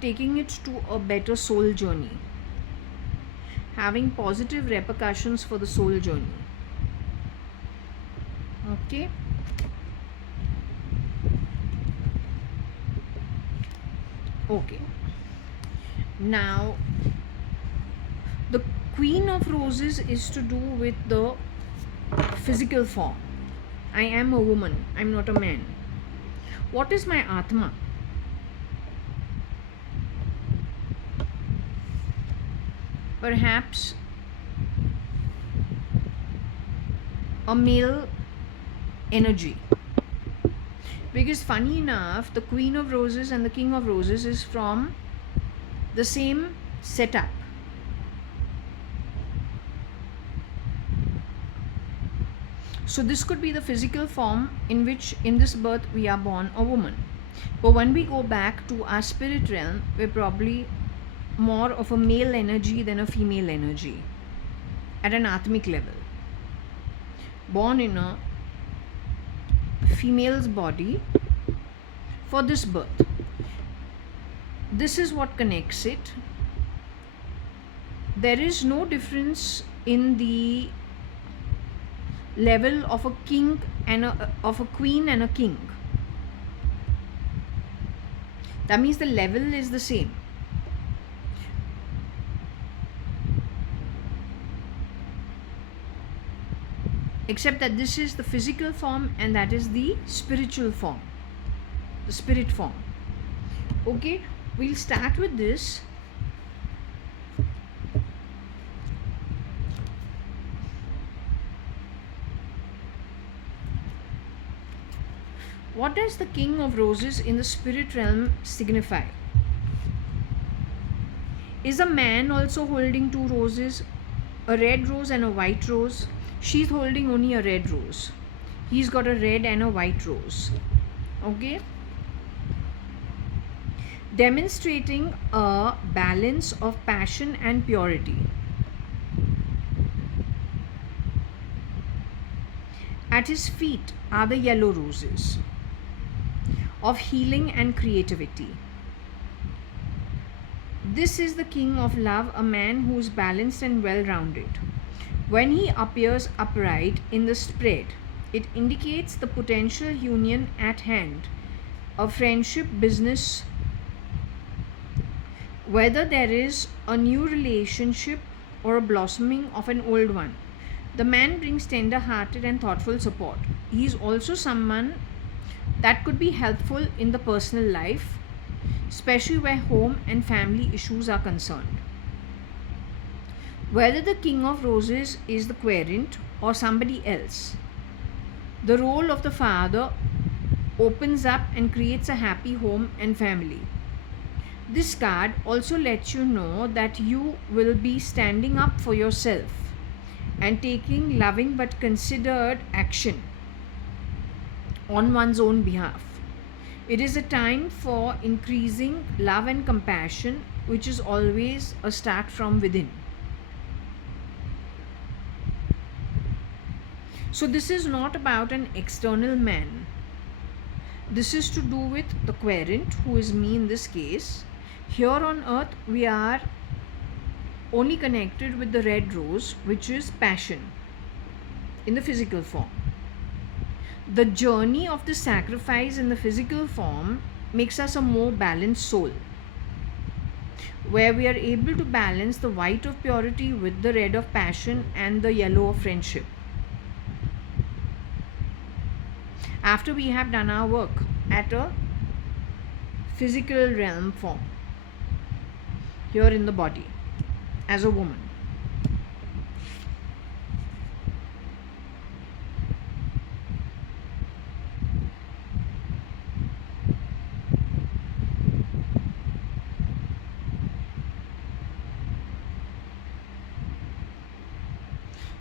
taking it to a better soul journey, having positive repercussions for the soul journey. Okay, okay, now the Queen of Roses is to do with the physical form. I am a woman, I'm not a man. What is my Atma? Perhaps a male energy. Because funny enough, the Queen of Roses and the King of Roses is from the same setup. So this could be the physical form in which in this birth we are born a woman. But when we go back to our spirit realm, we're probably more of a male energy than a female energy at an atmic level. Born in a female's body for this birth. This is what connects it. There is no difference in the level of a king and of a queen and a king. That means the level is the same. Except that this is the physical form and that is the spiritual form, the spirit form. Okay, we'll start with this. What does the King of Roses in the spirit realm signify? Is a man also holding two roses, a red rose and a white rose? She's holding only a red rose. He's got a red and a white rose. Okay? Demonstrating a balance of passion and purity. At his feet are the yellow roses of healing and creativity. This is the King of Love, a man who is balanced and well-rounded. When he appears upright in the spread, it indicates the potential union at hand, a friendship, business, whether there is a new relationship or a blossoming of an old one. The man brings tender-hearted and thoughtful support. He is also someone that could be helpful in the personal life, especially where home and family issues are concerned. Whether the King of Roses is the querent or somebody else, the role of the father opens up and creates a happy home and family. This card also lets you know that you will be standing up for yourself and taking loving but considered action on one's own behalf. It is a time for increasing love and compassion, which is always a start from within. So, this is not about an external man. This is to do with the querent, who is me in this case. Here on earth, we are only connected with the red rose, which is passion in the physical form. The journey of the sacrifice in the physical form makes us a more balanced soul, where we are able to balance the white of purity with the red of passion and the yellow of friendship. After we have done our work at a physical realm form, here in the body, as a woman.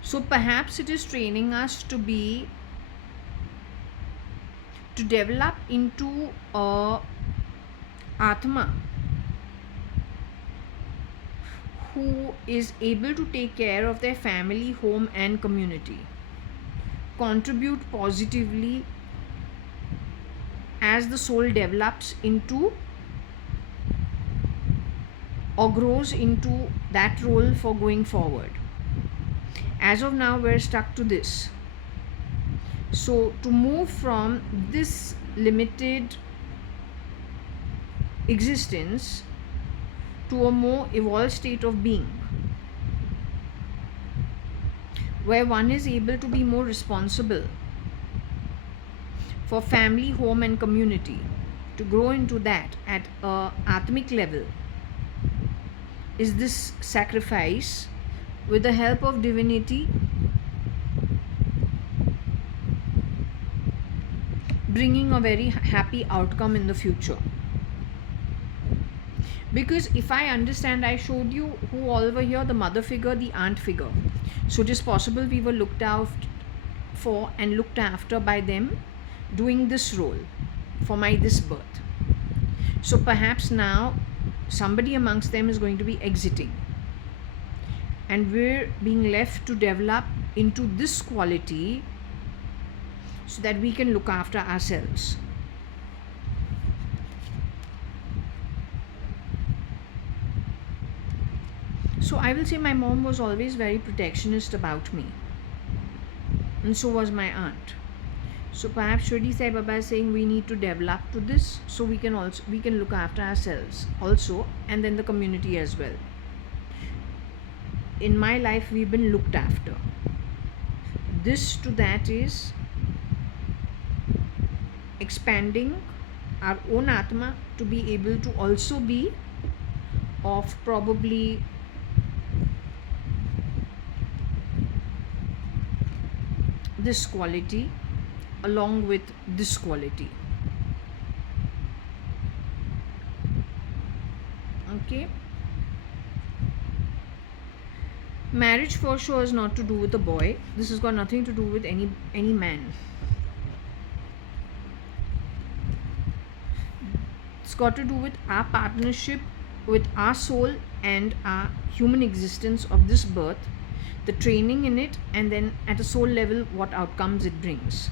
So perhaps it is training us to develop into a Atma who is able to take care of their family, home and community, contribute positively as the soul develops into or grows into that role for going forward. As of now, we're stuck to this. So to move from this limited existence to a more evolved state of being, where one is able to be more responsible for family, home and community, to grow into that at a atmic level, is this sacrifice with the help of divinity bringing a very happy outcome in the future. Because if I understand, I showed you who all were here, the mother figure, the aunt figure. So it is possible we were looked out for and looked after by them doing this role for this birth. So perhaps now somebody amongst them is going to be exiting, and we're being left to develop into this quality so that we can look after ourselves. So I will say my mom was always very protectionist about me, and so was my aunt. So perhaps Shirdi Sai Baba is saying we need to develop to this so we can look after ourselves also, and then the community as well. In my life we've been looked after. This to that is expanding our own Atma to be able to also be of probably this quality along with this quality. Okay. Marriage for sure is not to do with a boy. This has got nothing to do with any man. It's got to do with our partnership with our soul and our human existence of this birth, the training in it, and then at a soul level what outcomes it brings.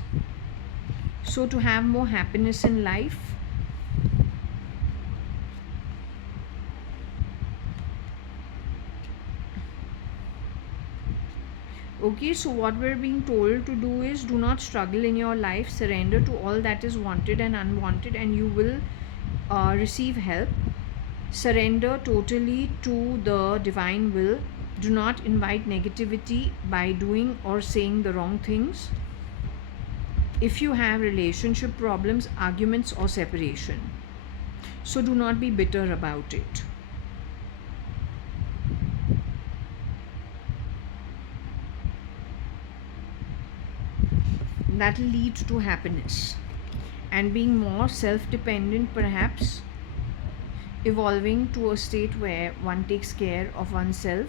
So to have more happiness in life, okay, so what we're being told to do is do not struggle in your life, surrender to all that is wanted and unwanted, and you will receive help. Surrender totally to the divine will. Do not invite negativity by doing or saying the wrong things. If you have relationship problems, arguments or separation, so do not be bitter about it. That will lead to happiness. and being more self-dependent, perhaps evolving to a state where one takes care of oneself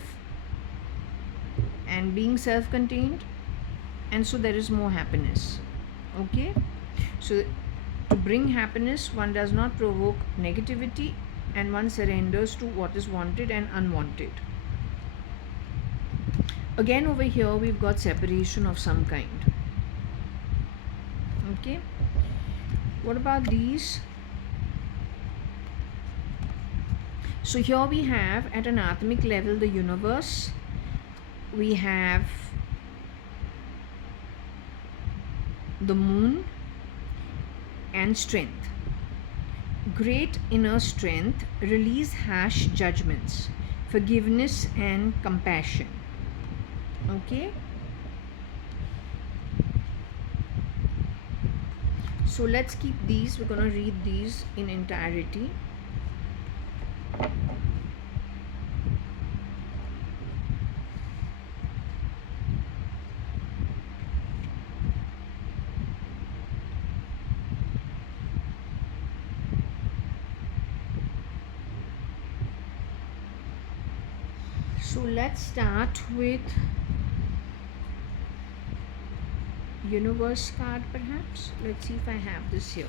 and being self-contained, and so there is more happiness. Okay, so to bring happiness, one does not provoke negativity and one surrenders to what is wanted and unwanted. Again, over here we've got separation of some kind. Okay, what about these? So here we have, at an atomic level, the universe. We have the moon and strength. Great inner strength, release harsh judgments, forgiveness and compassion. Okay, so let's keep these. We're going to read these in entirety. So let's start with universe card, perhaps. Let's see if I have this here.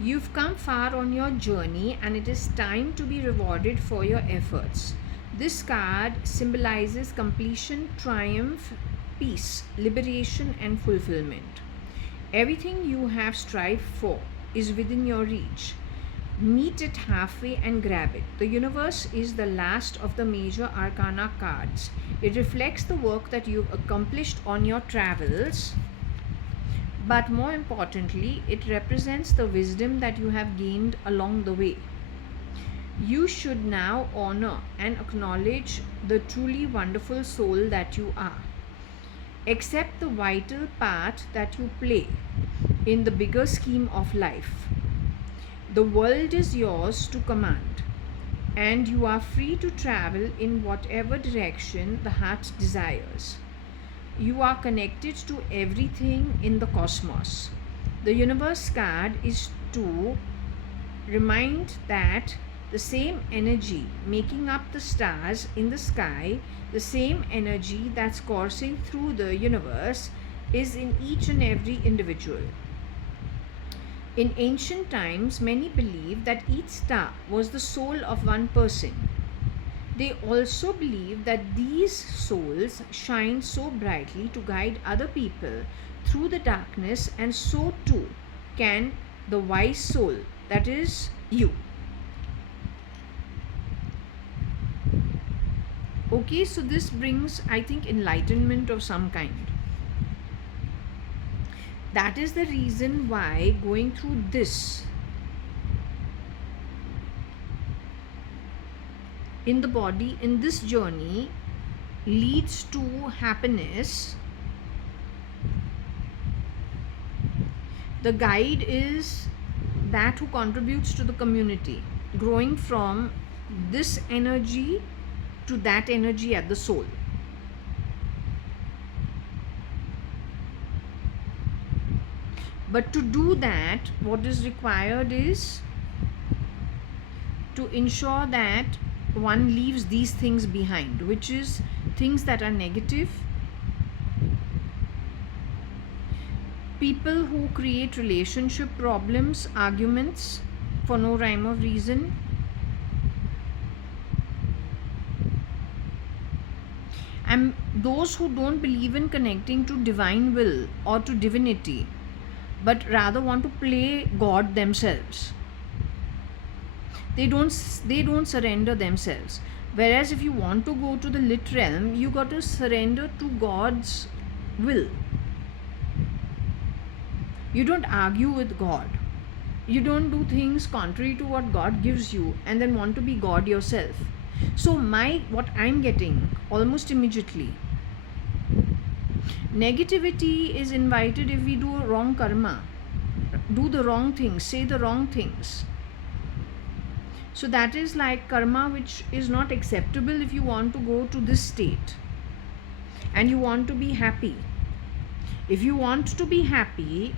You've come far on your journey and it is time to be rewarded for your efforts. This card symbolizes completion, triumph, peace, liberation and fulfillment. Everything you have strived for is within your reach. Meet it halfway and grab it. The universe is the last of the major arcana cards. It reflects the work that you've accomplished on your travels, but more importantly, it represents the wisdom that you have gained along the way. You should now honor and acknowledge the truly wonderful soul that you are. Accept the vital part that you play in the bigger scheme of life. The world is yours to command, and you are free to travel in whatever direction the heart desires. You are connected to everything in the cosmos. The universe card is to remind that the same energy making up the stars in the sky, the same energy that's coursing through the universe, is in each and every individual. In ancient times, many believed that each star was the soul of one person. They also believed that these souls shine so brightly to guide other people through the darkness, and so too can the wise soul, that is you. Okay, so this brings, I think, enlightenment of some kind. That is the reason why going through this in the body, in this journey, leads to happiness. The guide is that who contributes to the community, growing from this energy to that energy at the soul. But to do that, what is required is to ensure that one leaves these things behind, which is things that are negative, people who create relationship problems, arguments for no rhyme or reason, and those who don't believe in connecting to divine will or to divinity, but rather want to play God themselves. They don't surrender themselves. Whereas if you want to go to the lit realm, you got to surrender to God's will. You don't argue with God. You don't do things contrary to what God gives you and then want to be God yourself. So what I'm getting almost immediately, negativity is invited if we do wrong karma, do the wrong things, say the wrong things. So that is like karma which is not acceptable if you want to go to this state and you want to be happy. If you want to be happy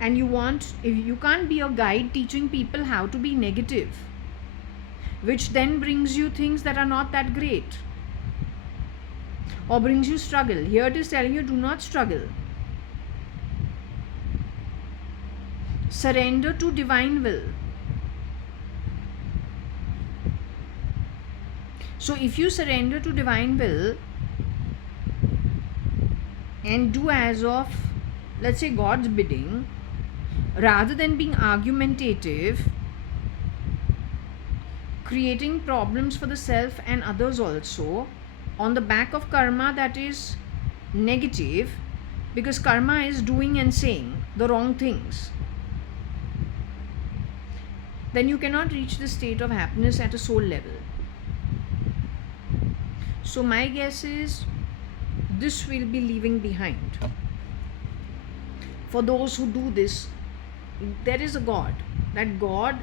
and if you can't be a guide teaching people how to be negative, which then brings you things that are not that great or brings you struggle. Here it is telling you, do not struggle. Surrender to divine will. So if you surrender to divine will and do as of, let's say, God's bidding, rather than being argumentative, creating problems for the self and others also, on the back of karma that is negative, because karma is doing and saying the wrong things, then you cannot reach the state of happiness at a soul level. So my guess is this will be leaving behind. For those who do this, there is a God. That God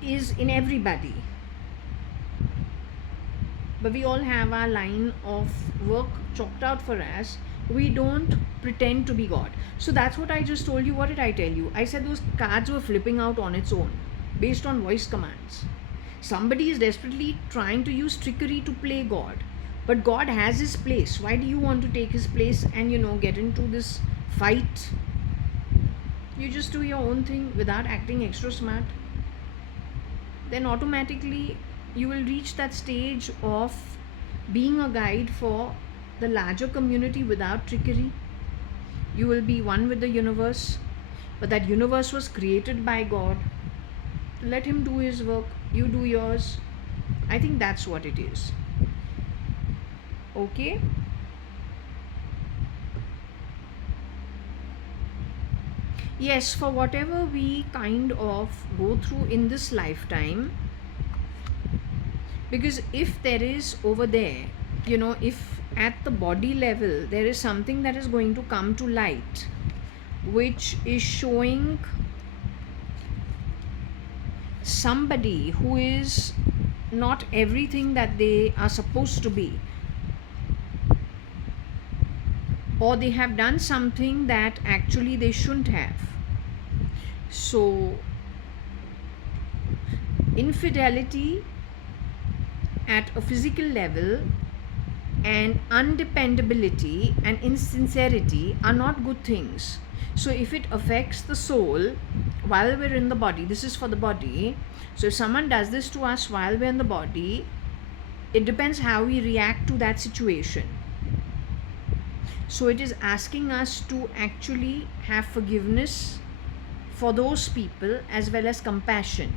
is in everybody. But we all have our line of work chalked out for us. We don't pretend to be God. So that's what I just told you. What did I tell you? I said those cards were flipping out on its own based on voice commands. Somebody is desperately trying to use trickery to play God. But God has his place. Why do you want to take his place and get into this fight? You just do your own thing without acting extra smart. Then automatically you will reach that stage of being a guide for the larger community without trickery. You will be one with the universe, but that universe was created by God. Let him do his work, you do yours. I think that's what it is. Okay? Yes, for whatever we kind of go through in this lifetime, because if there is over there, if at the body level there is something that is going to come to light which is showing somebody who is not everything that they are supposed to be, or they have done something that actually they shouldn't have. So infidelity at a physical level and undependability and insincerity are not good things. So if it affects the soul while we're in the body, this is for the body. So if someone does this to us while we're in the body, it depends how we react to that situation. So it is asking us to actually have forgiveness for those people as well as compassion,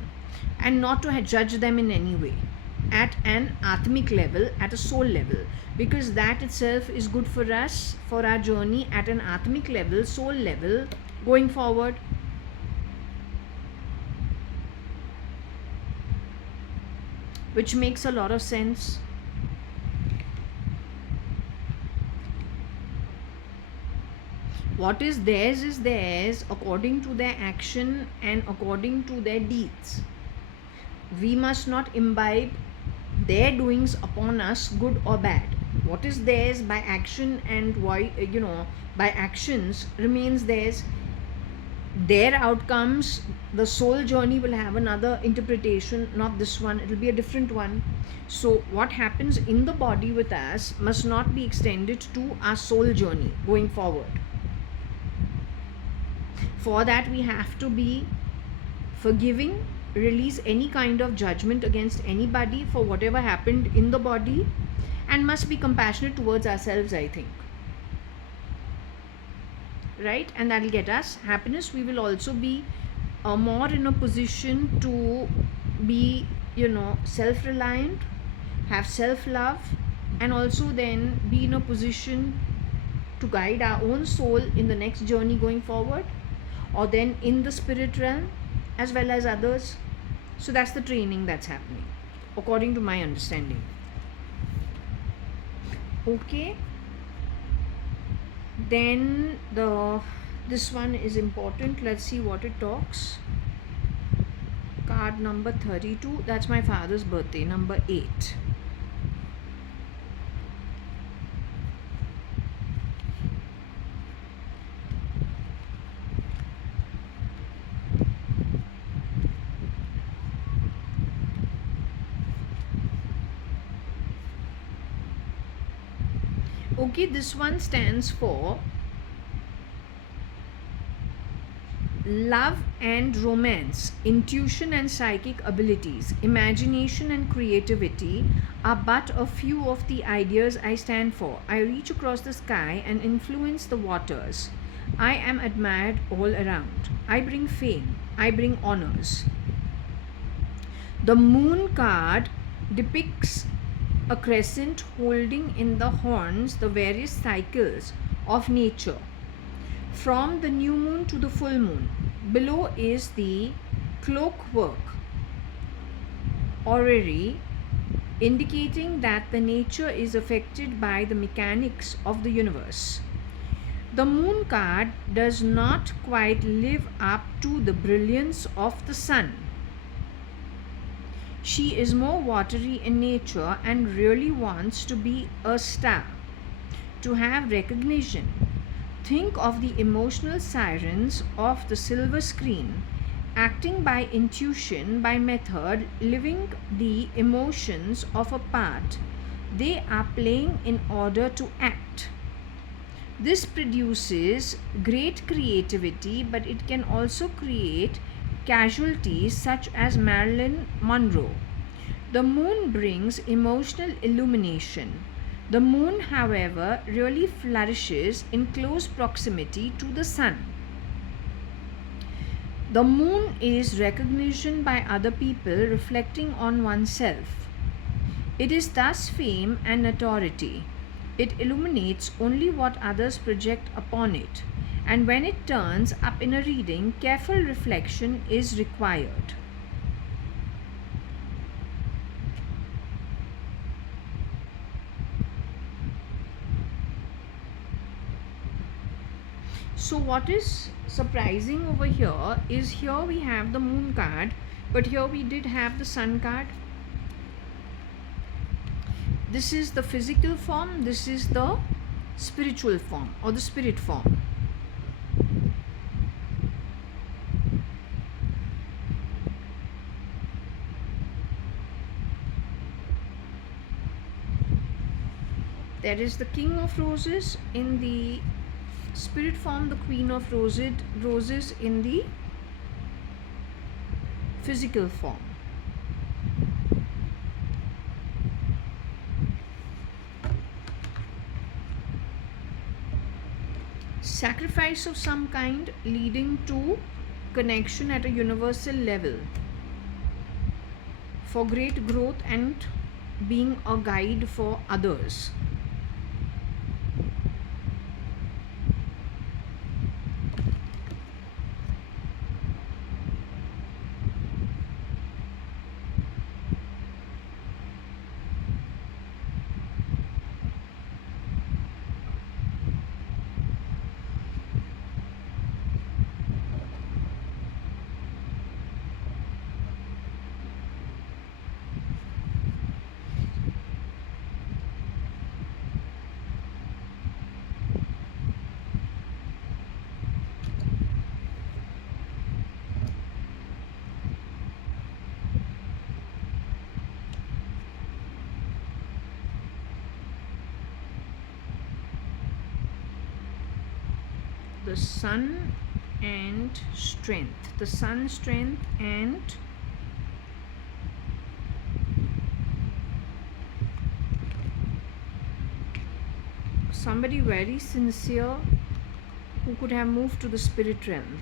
and not to judge them in any way at an atmic level, at a soul level, because that itself is good for us, for our journey at an atmic level, soul level, going forward. Which makes a lot of sense. What is theirs according to their action and according to their deeds. We must not imbibe their doings upon us, good or bad. What is theirs by action and why, by actions remains theirs. Their outcomes, the soul journey will have another interpretation, not this one, it will be a different one. So what happens in the body with us must not be extended to our soul journey going forward. For that we have to be forgiving, release any kind of judgment against anybody for whatever happened in the body, and must be compassionate towards ourselves, I think. Right? And that will get us happiness. We will also be more in a position to be, self-reliant, have self-love, and also then be in a position to guide our own soul in the next journey going forward, or then in the spirit realm as well as others. So that's the training that's happening according to my understanding. Okay, then the This one is important. Let's see what it talks. Card number 32. That's my father's birthday, number 8. Okay, this one stands for love and romance, intuition and psychic abilities, imagination and creativity are but a few of the ideas I stand for. I reach across the sky and influence the waters. I am admired all around. I bring fame. I bring honors. The moon card depicts a crescent holding in the horns the various cycles of nature, from the new moon to the full moon. Below is the clockwork orrery, indicating that the nature is affected by the mechanics of the universe. The moon card does not quite live up to the brilliance of the sun. She is more watery in nature and really wants to be a star, to have recognition. Think of the emotional sirens of the silver screen, acting by intuition, by method, living the emotions of a part they are playing in order to act. This produces great creativity, but it can also create casualties such as Marilyn Monroe. The moon brings emotional illumination. The moon, however, really flourishes in close proximity to the sun. The moon is recognition by other people, reflecting on oneself. It is thus fame and notoriety. It illuminates only what others project upon it, and when it turns up in a reading, careful reflection is required. So what is surprising over here is, here we have the moon card, but here we did have the sun card. This is the physical form, this is the spiritual form or the spirit form. There is the King of Roses in the spirit form, the Queen of Roses in the physical form. Sacrifice of some kind leading to connection at a universal level for great growth and being a guide for others. The sun and strength, the sun, strength, and somebody very sincere who could have moved to the spirit realm,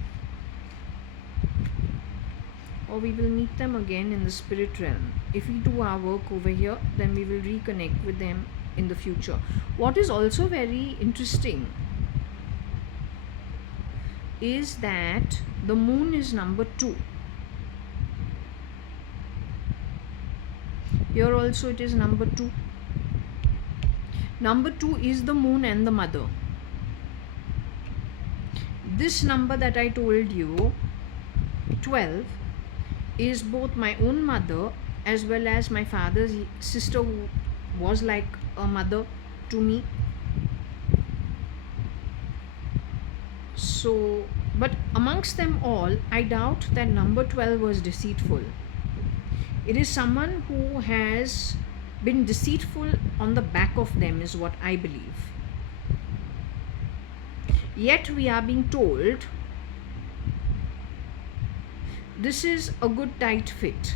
or we will meet them again in the spirit realm. If we do our work over here, then we will reconnect with them in the future. What is also very interesting is that the moon is number 2. Here also it is number 2. Number 2 is the moon and the mother. this number that I told you, 12, is both my own mother as well as my father's sister, who was like a mother to me. So, but amongst them all, I doubt that number 12 was deceitful. It is someone who has been deceitful on the back of them, is what I believe. Yet we are being told this is a good tight fit.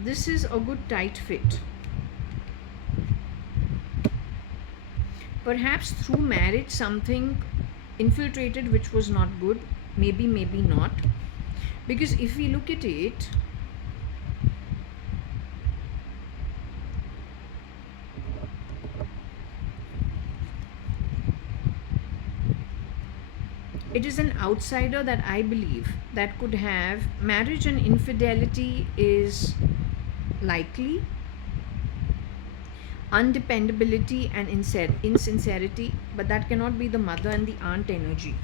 This is a good tight fit. Perhaps through marriage something infiltrated which was not good, maybe not. Because if we look at it, it is an outsider that I believe that could have marriage, and infidelity is likely, undependability and insincerity, but that cannot be the mother and the aunt energy.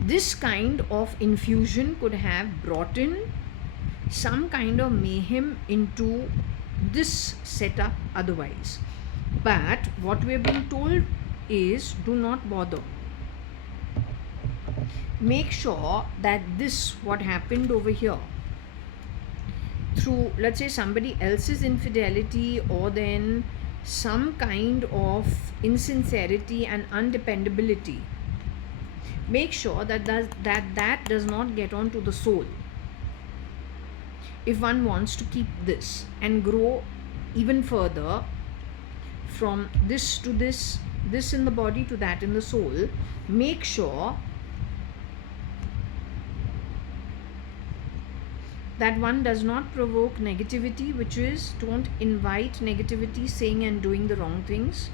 This kind of infusion could have brought in some kind of mayhem into this setup otherwise. But what we are being told is, do not bother. Make sure that this, what happened over here, through, let's say, somebody else's infidelity, or then some kind of insincerity and undependability, make sure that that does not get onto the soul. If one wants to keep this and grow even further from this to this in the body to that in the soul, make sure that one does not provoke negativity, which is, don't invite negativity, saying and doing the wrong things.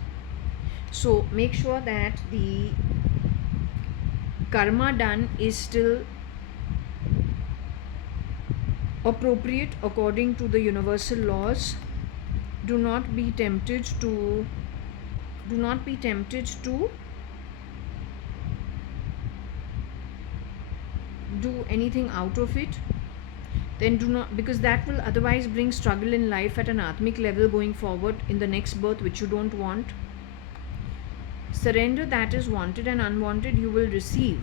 So make sure that the karma done is still appropriate according to the universal laws. Do not be tempted to do anything out of it. Then do not, because that will otherwise bring struggle in life at an atmic level going forward in the next birth, which you don't want. Surrender that is wanted, and unwanted you will receive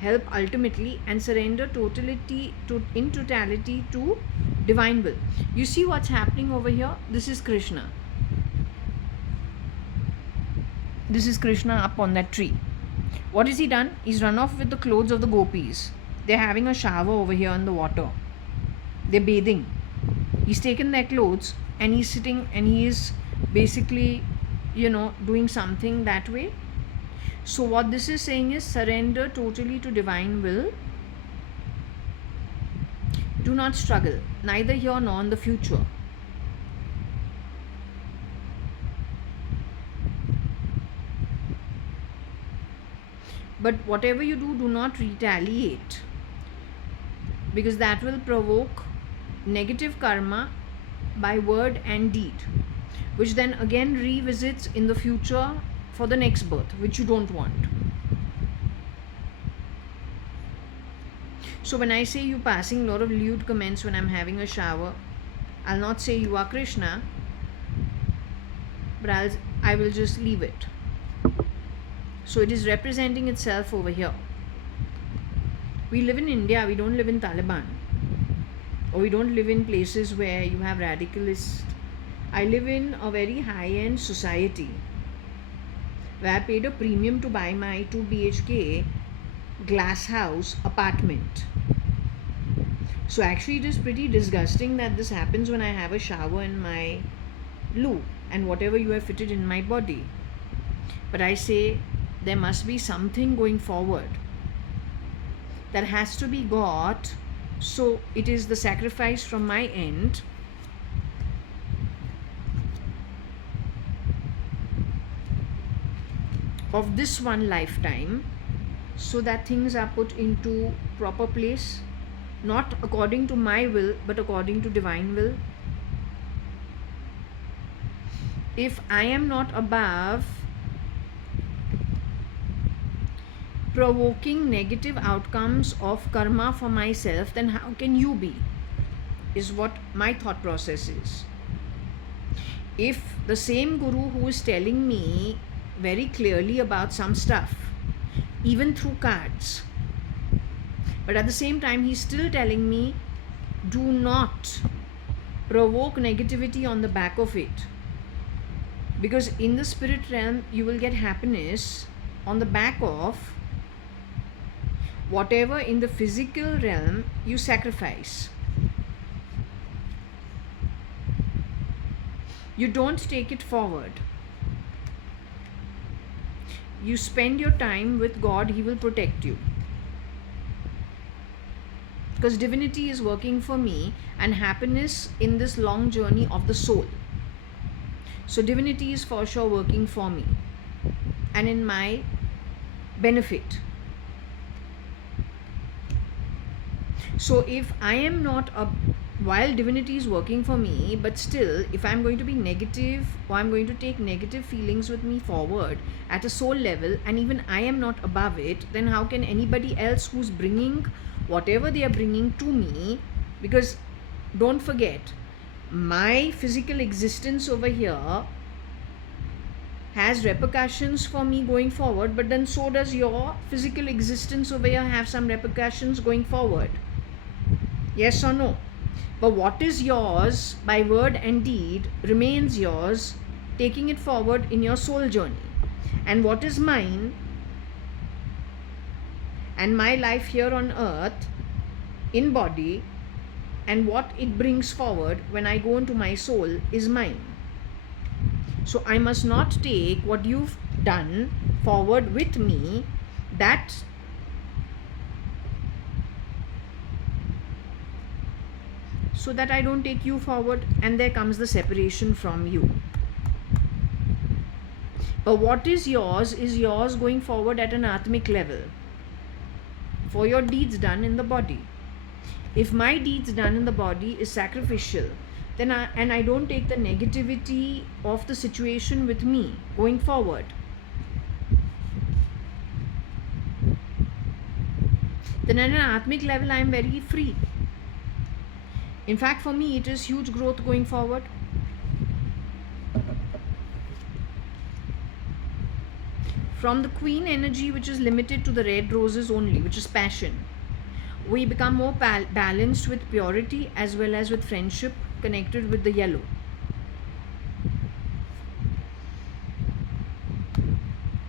help ultimately, and surrender in totality to divine will. You see what's happening over here? This is Krishna. This is Krishna up on that tree. What has he done? He's run off with the clothes of the gopis. They're having a shower over here in the water. They're bathing. He's taken their clothes and he's sitting and he is basically, doing something that way. So what this is saying is, surrender totally to divine will. Do not struggle, neither here nor in the future. But whatever you do, do not retaliate, because that will provoke negative karma by word and deed, which then again revisits in the future for the next birth, which you don't want. So when I say you passing a lot of lewd comments when I'm having a shower, I'll not say you are Krishna, but I will just leave it. So it is representing itself over here. We live in India, we don't live in Taliban, or we don't live in places where you have radicalists. I live in a very high-end society where I paid a premium to buy my 2 BHK glass house apartment. So actually it is pretty disgusting that this happens when I have a shower in my loo and whatever you have fitted in my body. But I say there must be something going forward that has to be got. So it is the sacrifice from my end of this one lifetime, so that things are put into proper place. not according to my will but according to divine will. If I am not above provoking negative outcomes of karma for myself, then how can you be? Is what my thought process is. If the same guru who is telling me very clearly about some stuff, even through cards, but at the same time he's still telling me do not provoke negativity on the back of it, because in the spirit realm you will get happiness on the back of whatever in the physical realm you sacrifice. You don't take it forward. You spend your time with God, He will protect you. Because divinity is working for me and happiness in this long journey of the soul. So divinity is for sure working for me and in my benefit. So if I am not while divinity is working for me, but still if I'm going to be negative or I'm going to take negative feelings with me forward at a soul level, and even I am not above it, then how can anybody else who's bringing whatever they are bringing to me? Because don't forget, my physical existence over here has repercussions for me going forward, but then so does your physical existence over here have some repercussions going forward. Yes or no? But what is yours by word and deed remains yours, taking it forward in your soul journey. And what is mine and my life here on earth in body and what it brings forward when I go into my soul is mine. So I must not take what you've done forward with me, so that I don't take you forward, and there comes the separation from you. But what is yours going forward at an atmic level for your deeds done in the body. If my deeds done in the body is sacrificial, then I don't take the negativity of the situation with me going forward, then at an atmic level I am very free. In fact, for me it is huge growth going forward. From the queen energy, which is limited to the red roses only, which is passion, we become more balanced with purity as well as with friendship connected with the yellow.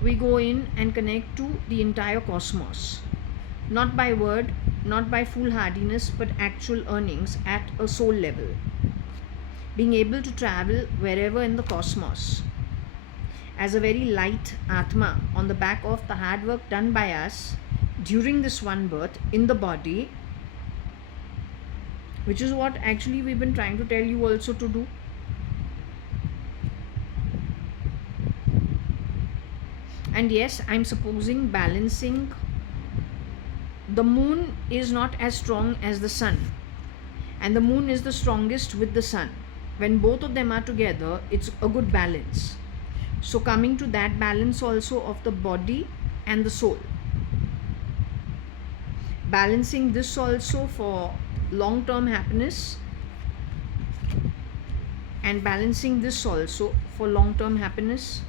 We go in and connect to the entire cosmos, not by word, not by foolhardiness, but actual earnings at a soul level, being able to travel wherever in the cosmos as a very light Atma on the back of the hard work done by us during this one birth in the body, which is what actually we've been trying to tell you also to do. And yes, I'm supposing balancing. The moon is not as strong as the sun, and the moon is the strongest with the sun. When both of them are together, it's a good balance. So coming to that balance also of the body and the soul, balancing this also for long-term happiness and balancing this also for long-term happiness.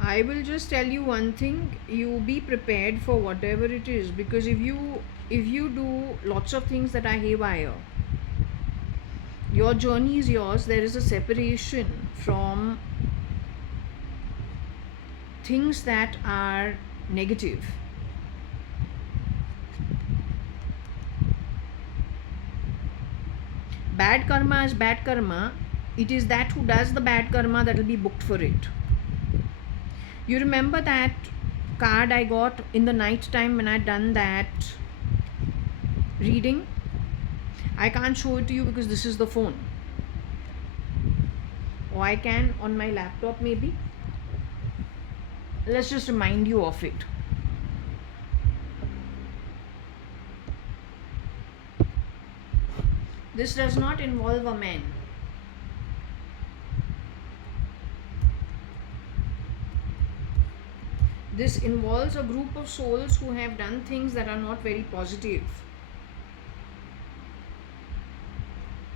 I will just tell you one thing, you be prepared for whatever it is, because if you do lots of things that are haywire, your journey is yours. There is a separation from things that are negative. Bad karma is bad karma. It is that who does the bad karma that will be booked for it. You remember that card I got in the night time when I done that reading? I can't show it to you because this is the phone, or I can on my laptop maybe. Let's just remind you of it. This does not involve a man. This involves a group of souls who have done things that are not very positive.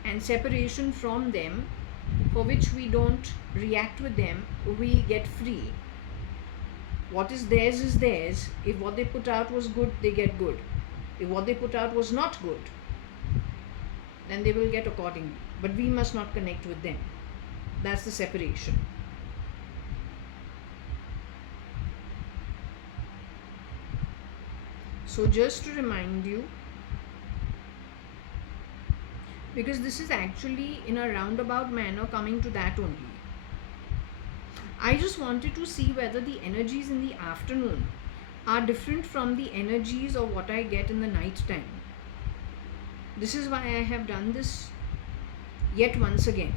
And separation from them, for which we don't react with them, we get free. What is theirs is theirs. If what they put out was good, they get good. If what they put out was not good, then they will get accordingly. But we must not connect with them. That's the separation. So just to remind you, because this is actually in a roundabout manner coming to that only. I just wanted to see whether the energies in the afternoon are different from the energies of what I get in the night time. This is why I have done this yet once again.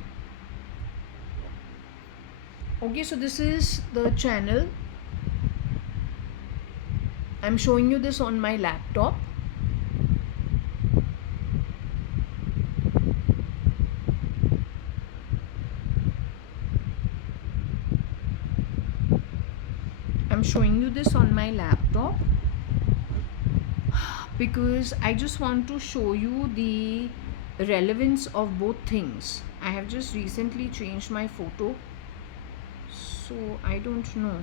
Okay, so this is the channel. I'm showing you this on my laptop. I'm showing you this on my laptop because I just want to show you the relevance of both things. I have just recently changed my photo, so I don't know.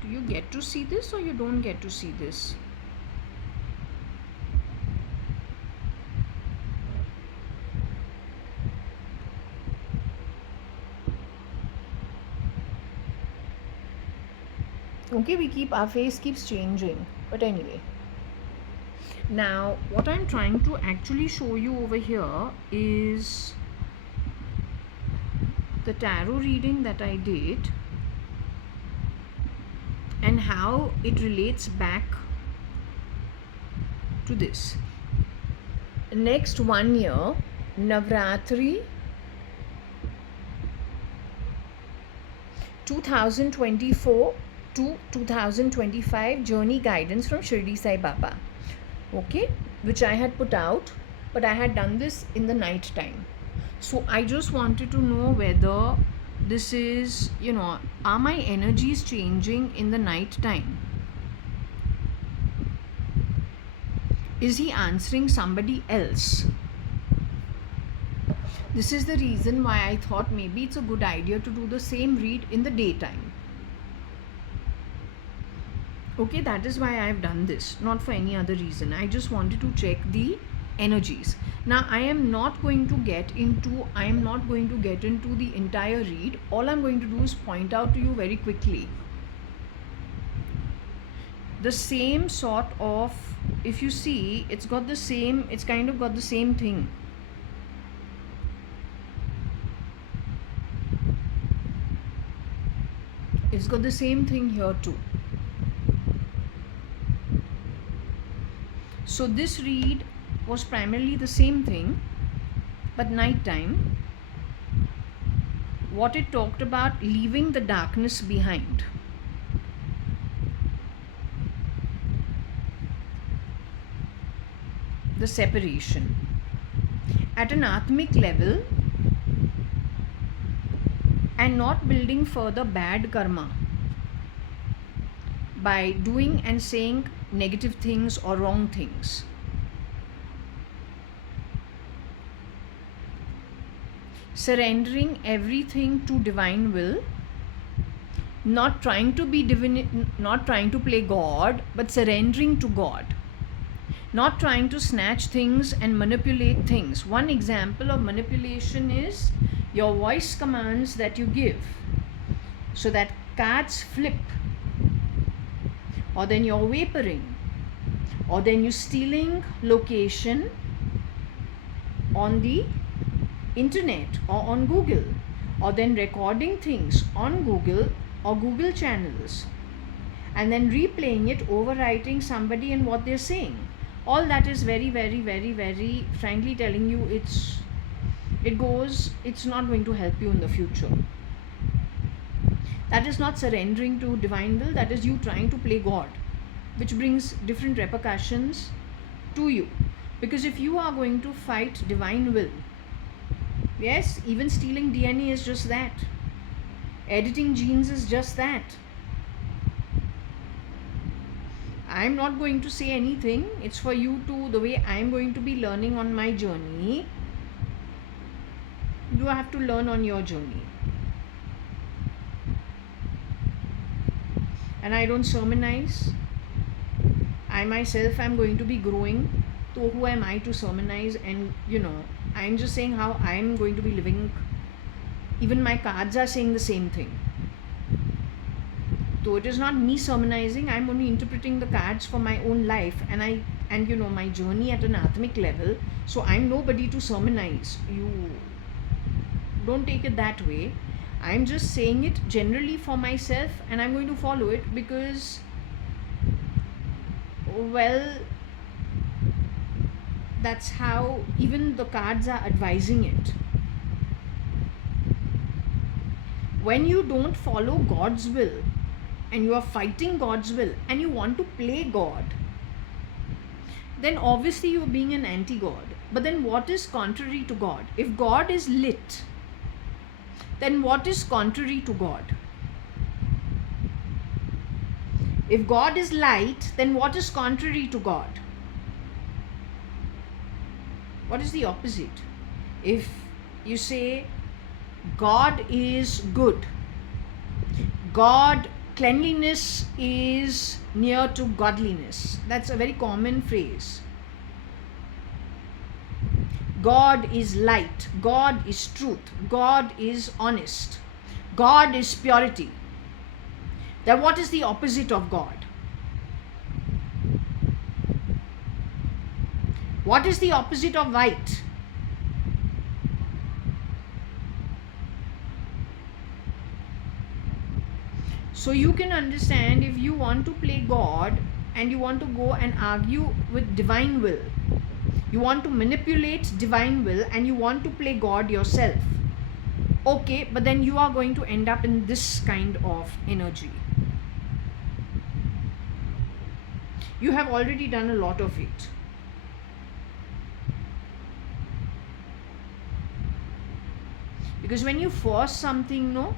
Do you get to see this or you don't get to see this? Okay, our face keeps changing, but anyway. Now what I'm trying to actually show you over here is the tarot reading that I did and how it relates back to this. Next 1 year, Navratri 2024 to 2025 journey guidance from Shirdi Sai Baba. Okay, which I had put out, but I had done this in the night time. So I just wanted to know whether this is, are my energies changing in the night time? Is he answering somebody else? This is the reason why I thought maybe it's a good idea to do the same read in the daytime. Okay, that is why I have done this, not for any other reason. I just wanted to check the energies. Now I am not going to get into the entire read. All I'm going to do is point out to you very quickly the same sort of, if you see, it's kind of got the same thing. It's got the same thing here too. So this read was primarily the same thing, but night time. What it talked about, leaving the darkness behind. The separation. At an atmic level, and not building further bad karma by doing and saying negative things or wrong things. Surrendering everything to divine will, not trying to be not trying to play God, but surrendering to God. Not trying to snatch things and manipulate things. One example of manipulation is your voice commands that you give, so that cards flip, or then you're vaporing, or then you're stealing location on the internet or on Google, or then recording things on Google or Google channels and then replaying it, overwriting somebody and what they're saying. all that is very, very, very, very frankly telling you, it's not going to help you in the future. That is not surrendering to divine will, that is you trying to play God, which brings different repercussions to you. Because if you are going to fight divine will, yes, even stealing DNA is just that, editing genes is just that. I'm not going to say anything, it's for you to, the way I'm going to be learning on my journey, you have to learn on your journey. And I don't sermonize. I myself am going to be growing, so who am I to sermonize? And I'm just saying how I'm going to be living. Even my cards are saying the same thing. So it is not me sermonizing, I'm only interpreting the cards for my own life and my journey at an atmic level. So I'm nobody to sermonize. You don't take it that way. I'm just saying it generally for myself, and I'm going to follow it because, well, that's how even the cards are advising it. When you don't follow God's will and you are fighting God's will and you want to play God, then obviously you're being an anti-God. But then what is contrary to God? If God is lit, then what is contrary to God? If God is light, then what is contrary to God? What is the opposite? If you say God is good, cleanliness is near to godliness. That's a very common phrase. God is light, God is truth, God is honest, God is purity. Then what is the opposite of God? What is the opposite of white? So you can understand, if you want to play God and you want to go and argue with divine will, you want to manipulate divine will and you want to play God yourself, okay, but then you are going to end up in this kind of energy. You have already done a lot of it. Because when you force something, no,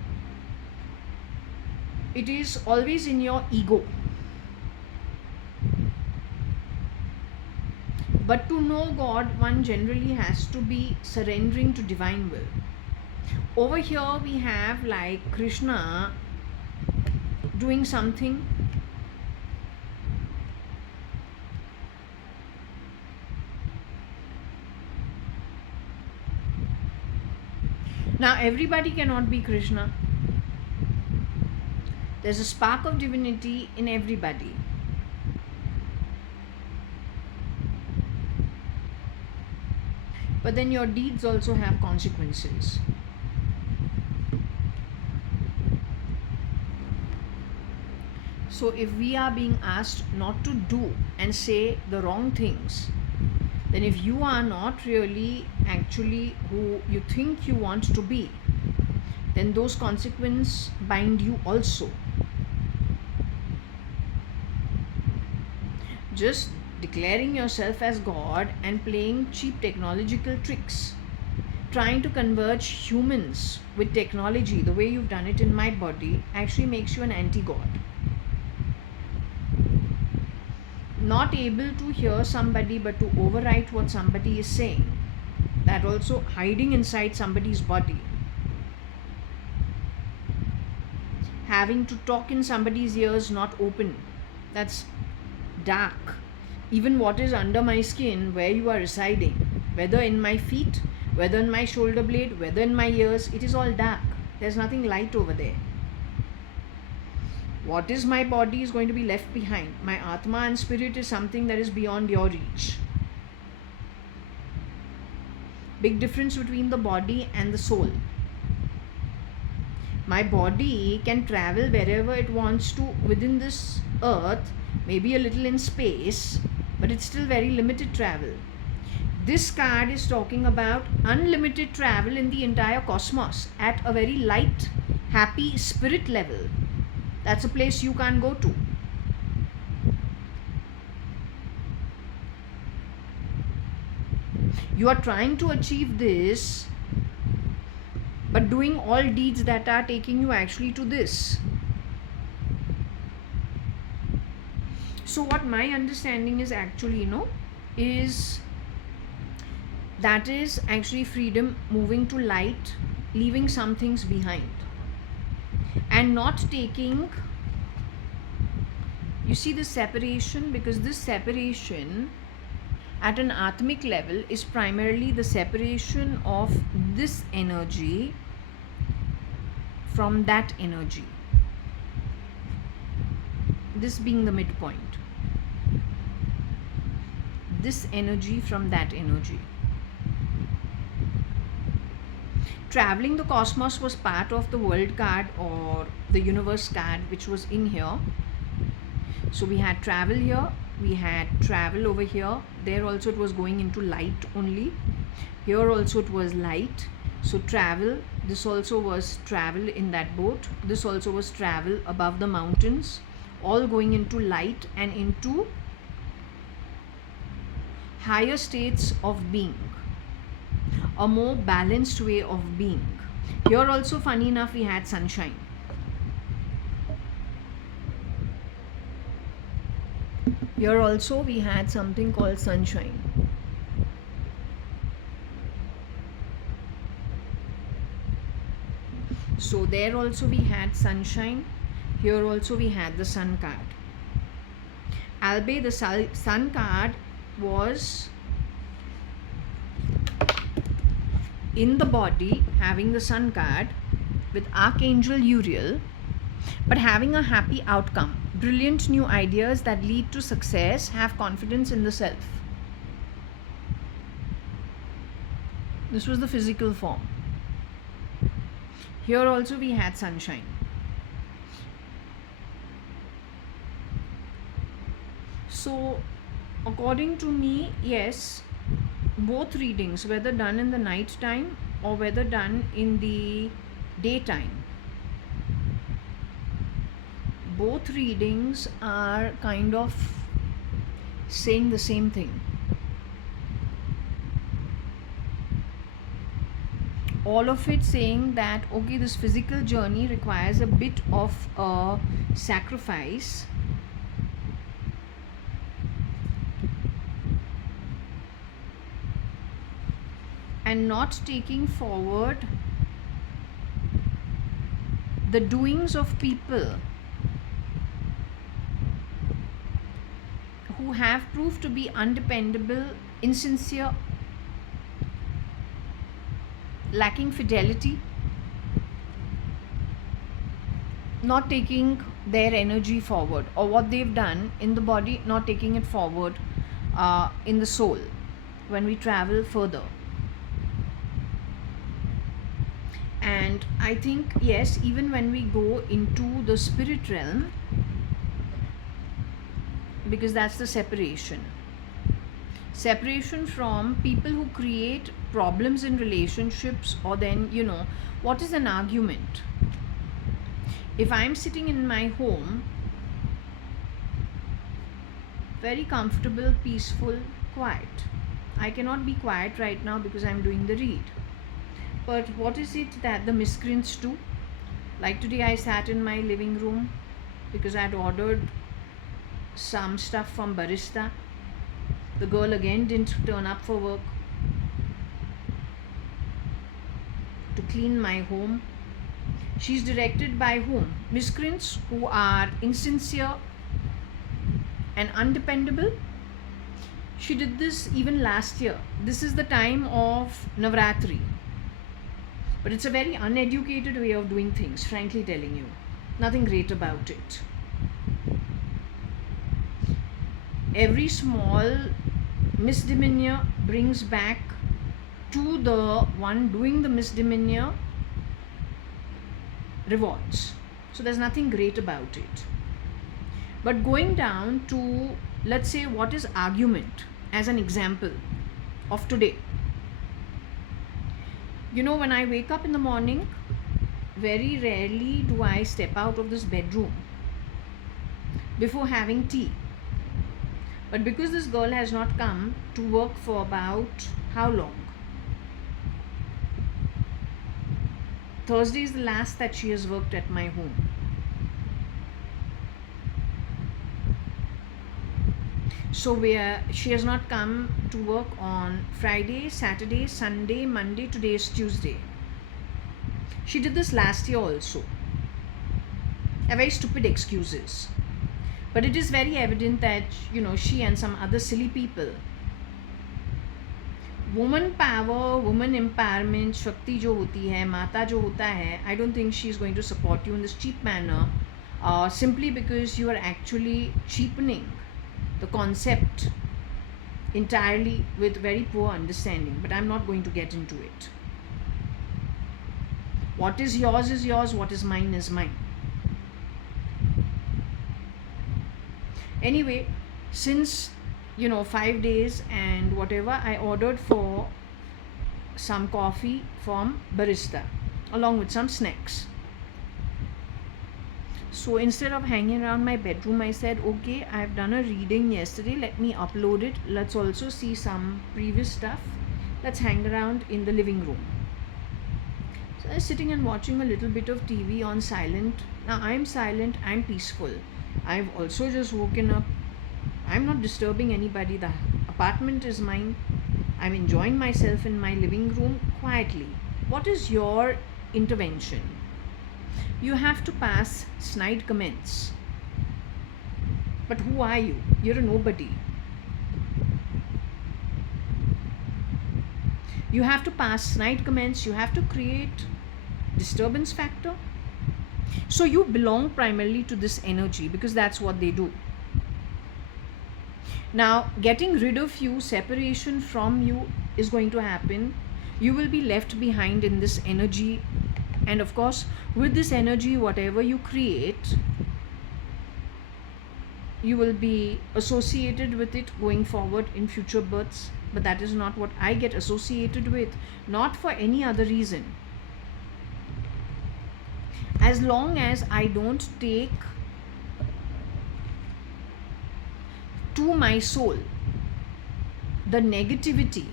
it is always in your ego. But to know God, one generally has to be surrendering to divine will. Over here we have like Krishna doing something. Now everybody cannot be Krishna. There's a spark of divinity in everybody. But then your deeds also have consequences. So if we are being asked not to do and say the wrong things, then if you are not really actually who you think you want to be, then those consequences bind you also. Just declaring yourself as God and playing cheap technological tricks, trying to converge humans with technology the way you've done it in my body, actually makes you an anti-God. Not able to hear somebody but to overwrite what somebody is saying, that also hiding inside somebody's body, having to talk in somebody's ears not open, that's dark. Even what is under my skin, where you are residing, whether in my feet, whether in my shoulder blade, whether in my ears, it is all dark. There's nothing light over there. What is my body is going to be left behind. My Atma and spirit is something that is beyond your reach. Big difference between the body and the soul. My body can travel wherever it wants to within this earth, maybe a little in space, but it's still very limited travel. This card is talking about unlimited travel in the entire cosmos at a very light, happy spirit level. That's a place you can't go to. You are trying to achieve this, but doing all deeds that are taking you actually to this. So what my understanding is actually, is that is actually freedom, moving to light, leaving some things behind, and not taking, you see the separation, because this separation at an atmic level is primarily the separation of this energy from that energy, this being the midpoint, this energy from that energy. Traveling the cosmos was part of the world card or the universe card, which was in here. So we had travel here, we had travel over here, there also it was going into light only, here also it was light. So travel, this also was travel in that boat, this also was travel above the mountains, all going into light and into higher states of being, a more balanced way of being. Here also, funny enough, we had sunshine. Here also we had something called sunshine. So there also we had sunshine. Here also we had the sun card. Albeit the sun card was in the body, having the sun card with Archangel Uriel, but having a happy outcome, brilliant new ideas that lead to success, have confidence in the self. This was the physical form. Here also we had sunshine. So according to me, yes, both readings, whether done in the night time or whether done in the daytime, both readings are kind of saying the same thing. All of it saying that, okay, this physical journey requires a bit of a sacrifice, and not taking forward the doings of people who have proved to be undependable, insincere, lacking fidelity, not taking their energy forward, or what they've done in the body, not taking it forward in the soul when we travel further. And I think, yes, even when we go into the spirit realm, because that's the separation from people who create problems in relationships, or then, what is an argument? If I'm sitting in my home, very comfortable, peaceful, quiet, I cannot be quiet right now because I'm doing the read. But what is it that the miscreants do? Like today I sat in my living room because I had ordered some stuff from barista. The girl again didn't turn up for work to clean my home. She's directed by whom? Miscreants who are insincere and undependable. She did this even last year. This is the time of Navratri. But it's a very uneducated way of doing things, frankly telling you. Nothing great about it. Every small misdemeanor brings back to the one doing the misdemeanor rewards. So there's nothing great about it. But going down to let's say, what is argument as an example of today. When I wake up in the morning, very rarely do I step out of this bedroom before having tea. But because this girl has not come to work for about how long? Thursday is the last that she has worked at my home. So she has not come to work on Friday, Saturday, Sunday, Monday. Today is Tuesday. She did this last year also. A very stupid excuses. But it is very evident that, she and some other silly people, woman power, woman empowerment, Shakti jo hoti hai, Mata jo hota hai, I don't think she is going to support you in this cheap manner, simply because you are actually cheapening the concept entirely with very poor understanding. But I'm not going to get into it. What is yours, what is mine is mine. Anyway, since 5 days and whatever, I ordered for some coffee from barista along with some snacks. So instead of hanging around my bedroom, I said, okay, I've done a reading yesterday, let me upload it. Let's also see some previous stuff. Let's hang around in the living room. So I was sitting and watching a little bit of TV on silent. Now I'm silent, I'm peaceful. I've also just woken up. I'm not disturbing anybody. The apartment is mine. I'm enjoying myself in my living room quietly. What is your intervention? You have to pass snide comments. But who are you? You're a nobody. You have to pass snide comments. You have to create disturbance factor. So you belong primarily to this energy because that's what they do. Now, getting rid of you, separation from you is going to happen. You will be left behind in this energy. And of course, with this energy, whatever you create, you will be associated with it going forward in future births. But that is not what I get associated with, not for any other reason. As long as I don't take to my soul the negativity,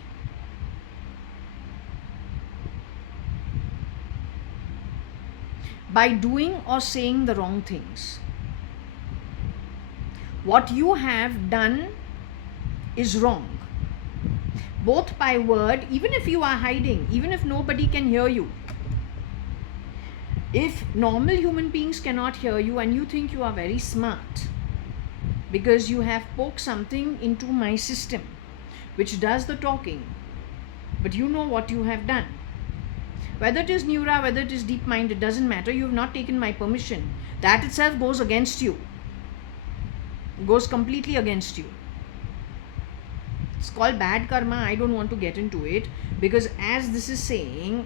by doing or saying the wrong things. What you have done is wrong, both by word, even if you are hiding, even if nobody can hear you. If normal human beings cannot hear you and you think you are very smart because you have poked something into my system which does the talking, but you know what you have done. Whether it is Neura, whether it is deep mind, it doesn't matter. You have not taken my permission. That itself goes against you. Goes completely against you. It's called bad karma. I don't want to get into it because as this is saying,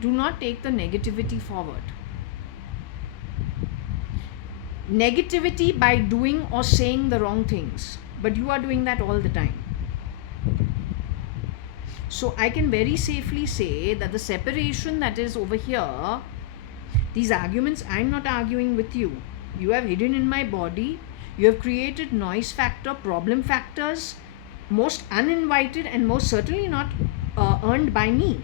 do not take the negativity forward. Negativity by doing or saying the wrong things. But you are doing that all the time. So I can very safely say that the separation that is over here, these arguments, I'm not arguing with you. You have hidden in my body. You have created noise factor, problem factors, most uninvited and most certainly not earned by me.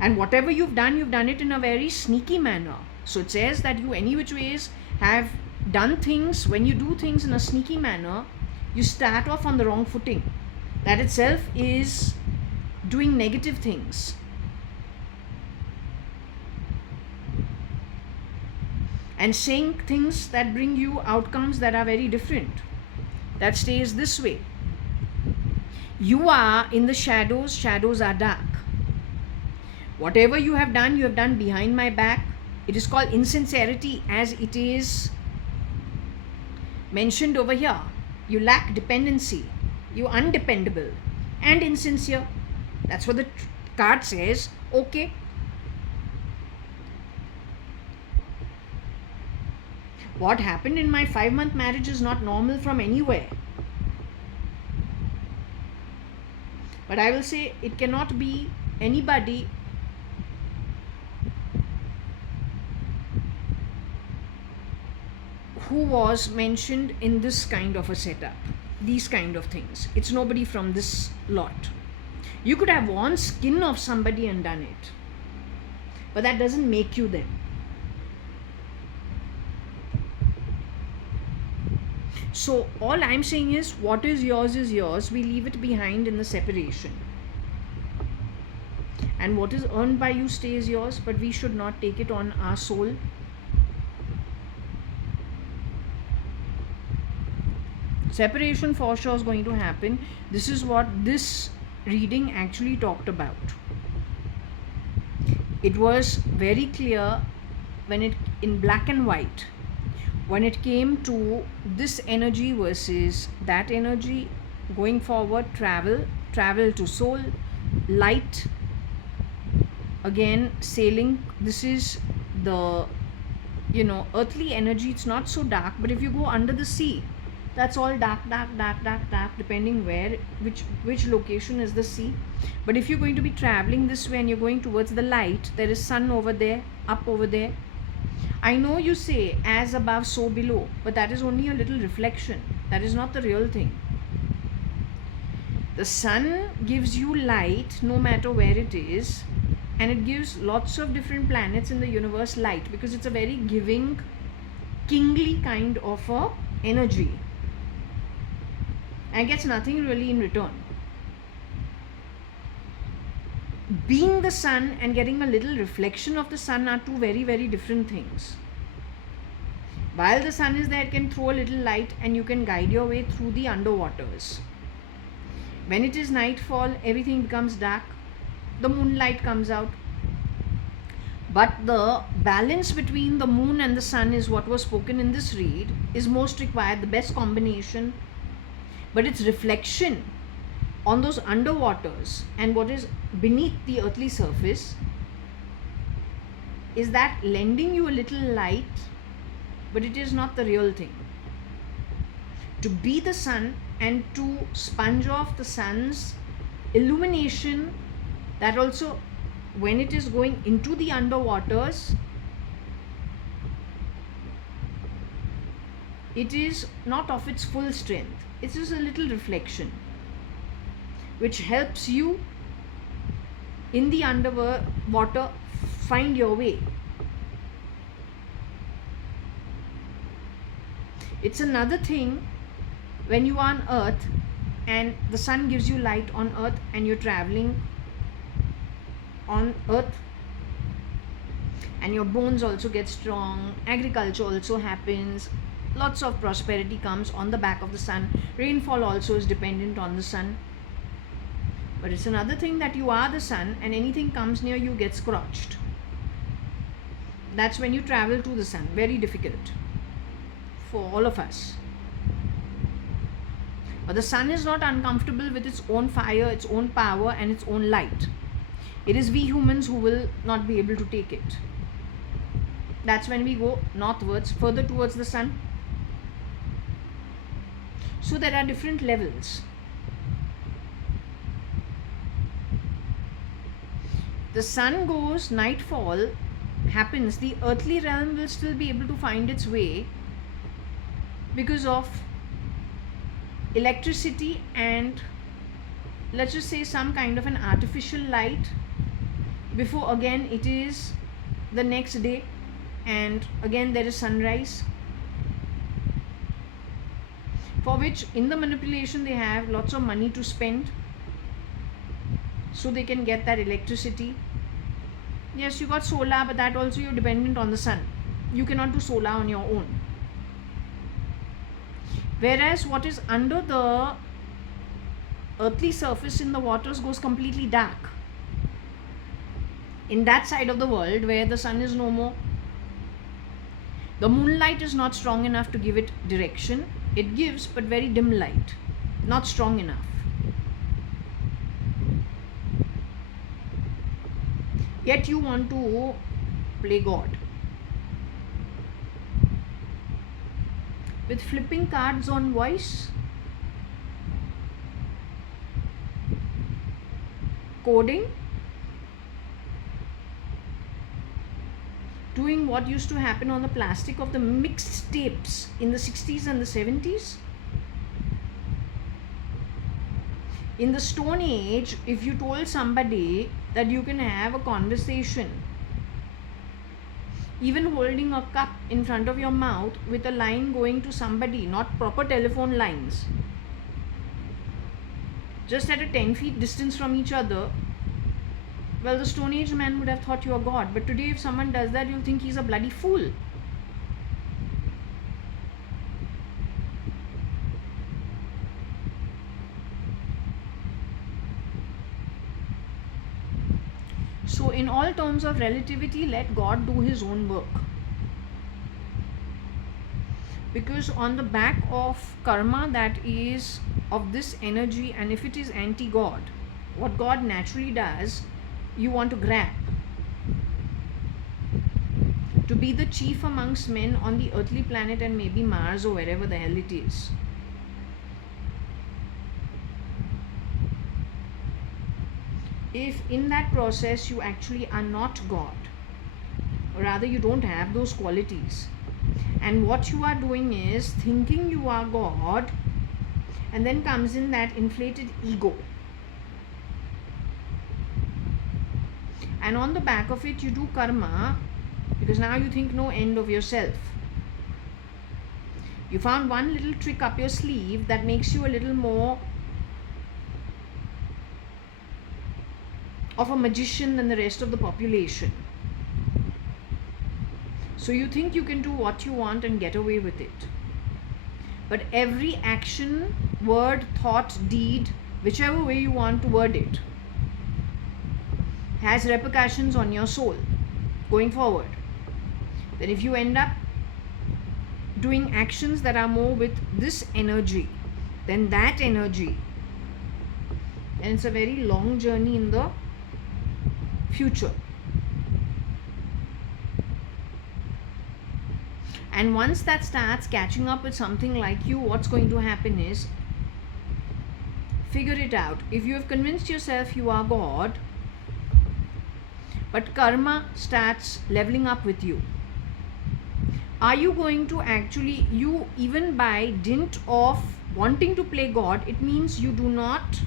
And whatever you've done it in a very sneaky manner. So it says that you any which ways have done things. When you do things in a sneaky manner, you start off on the wrong footing. That itself is doing negative things. And saying things that bring you outcomes that are very different. That stays this way. You are in the shadows. Shadows are dark. Whatever you have done behind my back. It is called insincerity as it is mentioned over here. You lack dependency. You are undependable and insincere. That's what the card says. Okay. What happened in my 5-month marriage is not normal from anywhere. But I will say it cannot be anybody who was mentioned in this kind of a setup, these kind of things. It's nobody from this lot. You could have worn skin of somebody and done it, but that doesn't make you them. So all I'm saying is, what is yours is yours. We leave it behind in the separation. And what is earned by you stays yours, but we should not take it on our soul. Separation for sure is going to happen. This is what this reading actually talked about. It was very clear when it, in black and white, when it came to this energy versus that energy, going forward, travel to soul, light, again sailing. This is the, earthly energy. It's not so dark, but if you go under the sea, that's all dark, depending which location is the sea. But if you're going to be traveling this way and you're going towards the light, there is sun over there, up over there. I know you say as above so below, but that is only a little reflection. That is not the real thing. The sun gives you light no matter where it is, and it gives lots of different planets in the universe light, because it's a very giving, kingly kind of a energy, and gets nothing really in return. Being the sun and getting a little reflection of the sun are two very, very different things. While the sun is there, it can throw a little light and you can guide your way through the underwaters. When it is nightfall, everything becomes dark, the moonlight comes out. But the balance between the moon and the sun is what was spoken in this read, is most required, the best combination. But its reflection on those underwaters and what is beneath the earthly surface, is that lending you a little light, but it is not the real thing. To be the sun and to sponge off the sun's illumination, that also, when it is going into the underwaters, it is not of its full strength. It is a little reflection which helps you in the underwater find your way. It's another thing when you are on earth and the sun gives you light on earth and you're traveling on earth, and your bones also get strong, agriculture also happens, lots of prosperity comes on the back of the sun. Rainfall also is dependent on the sun. But it's another thing that you are the sun and anything comes near you gets scorched. That's when you travel to the sun. Very difficult for all of us. But the sun is not uncomfortable with its own fire, its own power and its own light. It is we humans who will not be able to take it. That's when we go northwards, further towards the sun. So there are different levels. The sun goes, nightfall happens, the earthly realm will still be able to find its way because of electricity and, let's just say, some kind of an artificial light, before again it is the next day and again there is sunrise, for which in the manipulation they have lots of money to spend so they can get that electricity. Yes, you got solar, but that also you're dependent on the sun. You cannot do solar on your own. Whereas what is under the earthly surface in the waters goes completely dark. In that side of the world where the sun is no more, the moonlight is not strong enough to give it direction. It gives, but very dim light, not strong enough. Yet you want to play God. with flipping cards on voice, coding, doing what used to happen on the plastic of the mixed tapes in the 60s and the 70s. In the Stone Age, if you told somebody that you can have a conversation, even holding a cup in front of your mouth with a line going to somebody, not proper telephone lines, just at a 10 feet distance from each other, well, the Stone Age man would have thought you are God. But today, if someone does that, you'll think he's a bloody fool. So, in all terms of relativity, let God do his own work. Because on the back of karma that is of this energy, and if it is anti-God, what God naturally does, you want to grab. To be the chief amongst men on the earthly planet and maybe Mars or wherever the hell it is. If in that process you actually are not God, or rather you don't have those qualities, and what you are doing is thinking you are God, and then comes in that inflated ego, and on the back of it you do karma, because now you think no end of yourself. You found one little trick up your sleeve that makes you a little more of a magician than the rest of the population. So you think you can do what you want and get away with it. But every action, word, thought, deed, whichever way you want to word it, has repercussions on your soul going forward. Then if you end up doing actions that are more with this energy than that energy, then it's a very long journey in the future. And once that starts catching up with something like you, what's going to happen is, figure it out. If you have convinced yourself you are God, but karma starts leveling up with you, are you going to actually, you even by dint of wanting to play God, it means you do not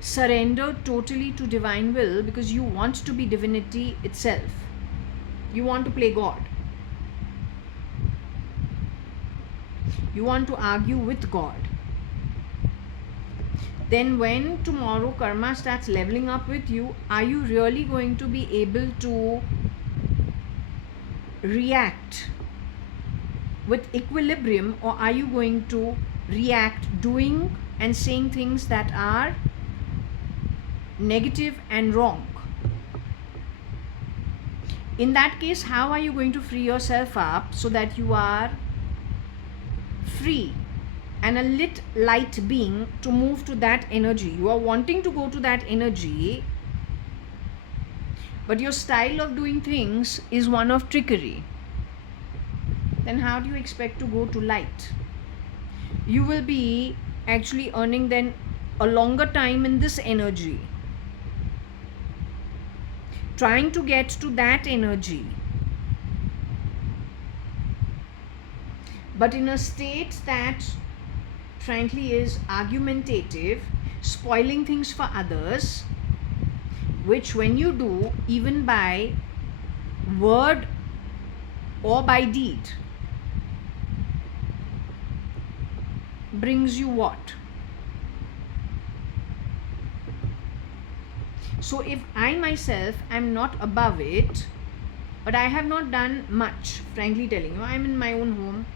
surrender totally to divine will, because you want to be divinity itself. You want to play God. You want to argue with God. Then when tomorrow karma starts leveling up with you, are you really going to be able to react with equilibrium, or are you going to react doing and saying things that are negative and wrong? In that case, how are you going to free yourself up so that you are free and a lit light being to move to that energy? You are wanting to go to that energy, but your style of doing things is one of trickery. Then how do you expect to go to light? You will be actually earning then a longer time in this energy, trying to get to that energy, but in a state that frankly is argumentative, spoiling things for others, which when you do, even by word or by deed, brings you what? So if I myself am not above it, but I have not done much, frankly telling you, I'm in my own home.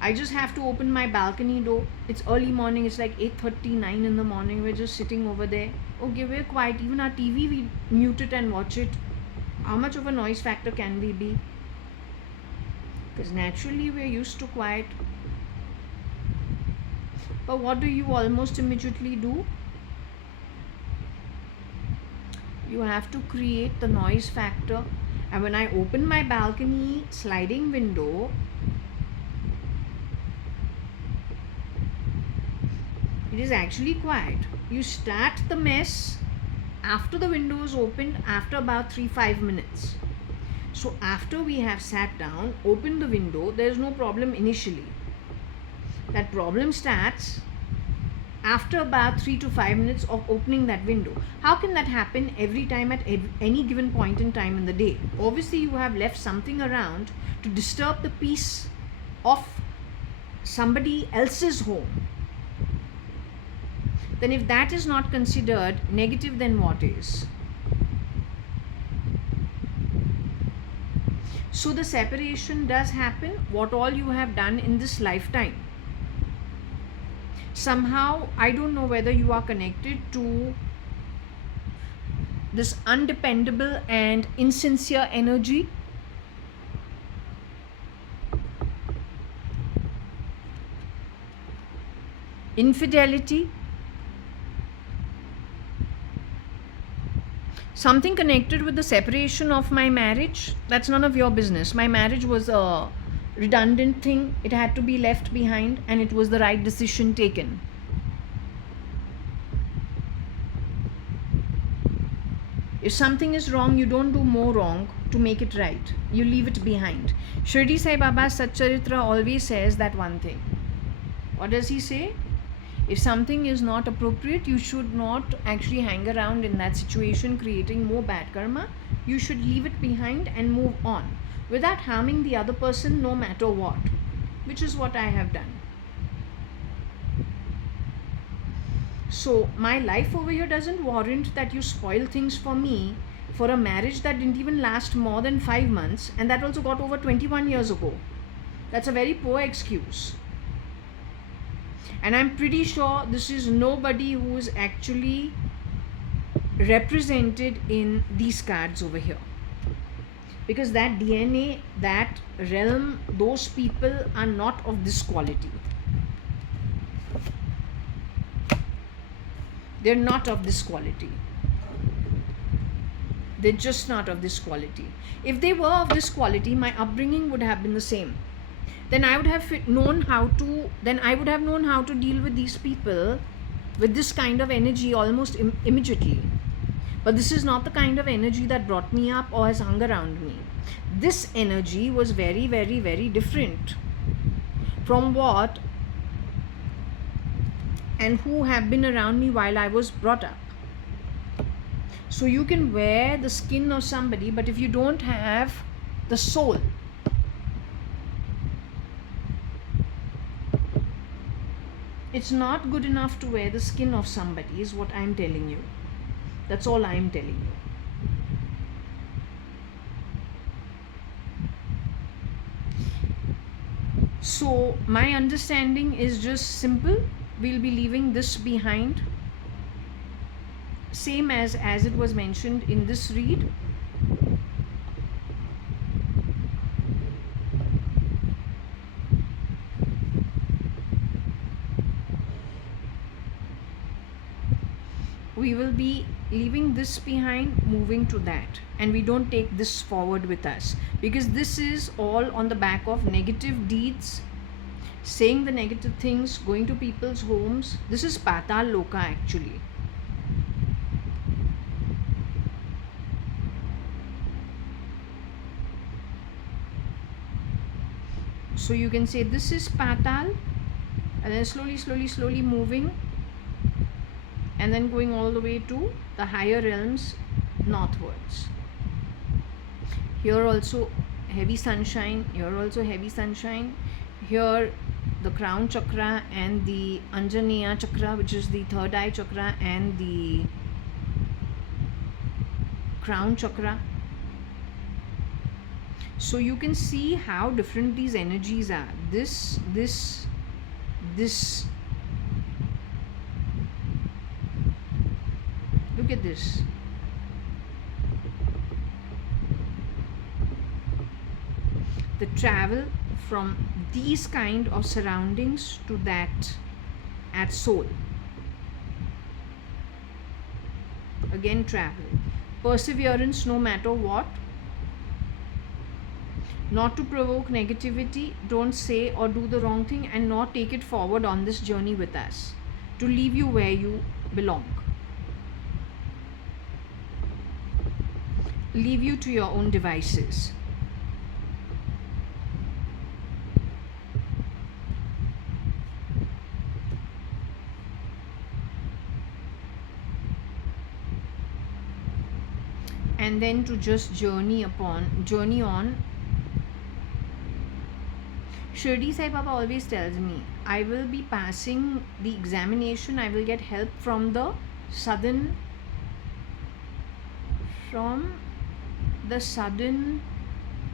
I just have to open my balcony door. It's early morning, it's like 8:39 in the morning. We're just sitting over there. Okay, we're quiet. Even our TV, we mute it and watch it. How much of a noise factor can we be? Because naturally we're used to quiet. But what do you almost immediately do? You have to create the noise factor. And when I open my balcony sliding window, It is actually quiet. You start the mess after the window is opened after about 3-5 minutes. So after we have sat down, opened the window, there is no problem initially. That problem starts after about 3 to 5 minutes of opening that window. How can that happen every time at any given point in time in the day? Obviously you have left something around to disturb the peace of somebody else's home. Then if that is not considered negative, then what is? So the separation does happen, what all you have done in this lifetime. Somehow, I don't know whether you are connected to this undependable and insincere energy. Infidelity. Something connected with the separation of my marriage. That's none of your business. My marriage was a redundant thing. It had to be left behind, and it was the right decision taken. If something is wrong, you don't do more wrong to make it right. You leave it behind. Shirdi Sai Baba's Satcharitra always says that one thing. What does he say? If something is not appropriate, you should not actually hang around in that situation creating more bad karma. You should leave it behind and move on without harming the other person no matter what, which is what I have done. So my life over here doesn't warrant that you spoil things for me for a marriage that didn't even last more than 5 months, and that also got over 21 years ago. That's a very poor excuse. And I'm pretty sure this is nobody who is actually represented in these cards over here. Because that DNA, that realm, those people are not of this quality. They're not of this quality. They're just not of this quality. If they were of this quality, my upbringing would have been the same. Then I would have known how to deal with these people with this kind of energy almost immediately. But this is not the kind of energy that brought me up or has hung around me. This energy was very, very, very different from what and who have been around me while I was brought up. So you can wear the skin of somebody, but if you don't have the soul, it's not good enough to wear the skin of somebody, is what I'm telling you. That's all I'm telling you. So my understanding is just simple. We'll be leaving this behind, same as it was mentioned in this read. We will be leaving this behind, moving to that, and we don't take this forward with us, because this is all on the back of negative deeds, saying the negative things, going to people's homes. This is Patal Loka actually. So you can say this is Patal, and then slowly moving, and then going all the way to the higher realms northwards. Here also heavy sunshine, here also heavy sunshine. Here the crown chakra and the Anjaneya chakra, which is the third eye chakra, and the crown chakra. So you can see how different these energies are. This. Look at this. The travel from these kind of surroundings to that at soul. Again travel. Perseverance no matter what. Not to provoke negativity. Don't say or do the wrong thing and not take it forward on this journey with us. to leave you where you belong, leave you to your own devices. And then to just journey on. Shirdi Sai Baba always tells me, I will be passing the examination, I will get help from the southern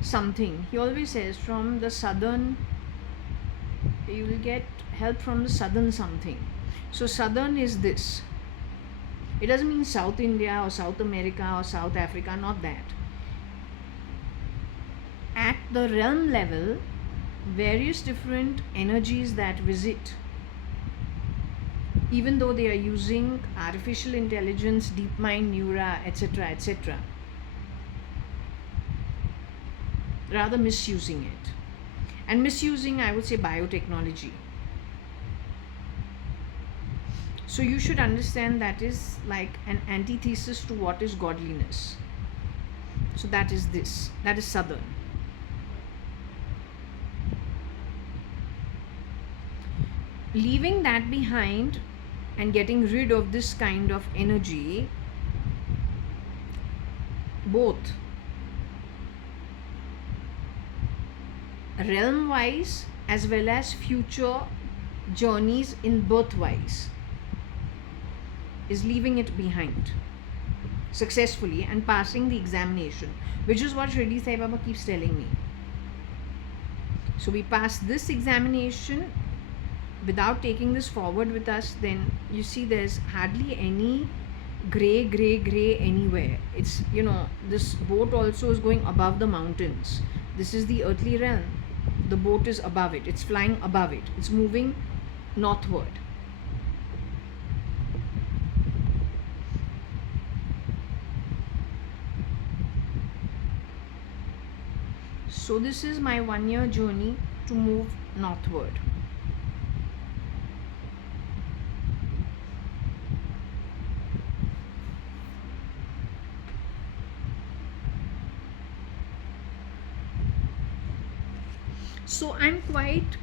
something. He always says, from the southern, you will get help from the southern something. So southern is this. It doesn't mean South India or South America or South Africa, not that. At the realm level, various different energies that visit, even though they are using artificial intelligence, deep mind, neura, etc., etc., rather misusing it. And misusing, I would say, biotechnology. So you should understand that is like an antithesis to what is godliness. So that is this. That is southern. Leaving that behind and getting rid of this kind of energy, both realm wise as well as future journeys in birth wise, is leaving it behind successfully and passing the examination, which is what Shirdi Sai Baba keeps telling me. So we pass this examination without taking this forward with us, then you see there's hardly any gray anywhere. It's, this boat also is going above the mountains. This is the earthly realm. The boat is above it. It's flying above it. It's moving northward. So this is my 1 year journey to move northward. So I'm quite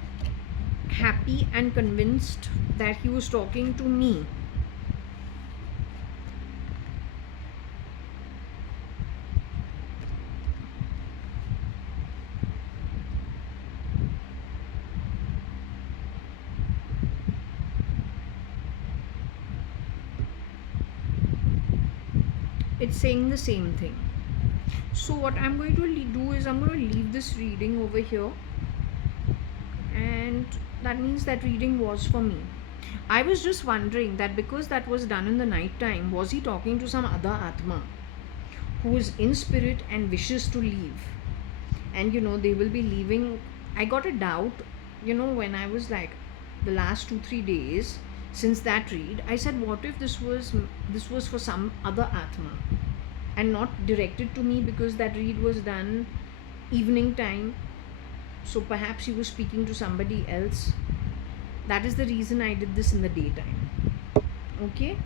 happy and convinced that he was talking to me. It's saying the same thing. So what I'm going to do is I'm going to leave this reading over here, and that means that reading was for me. I was just wondering that because that was done in the night time, was he talking to some other Atma who is in spirit and wishes to leave? And they will be leaving. I got a doubt, when I was like the last 2-3 days since that read, I said, what if this was for some other Atma and not directed to me, because that read was done evening time. So perhaps he was speaking to somebody else. That is the reason I did this in the daytime. Okay.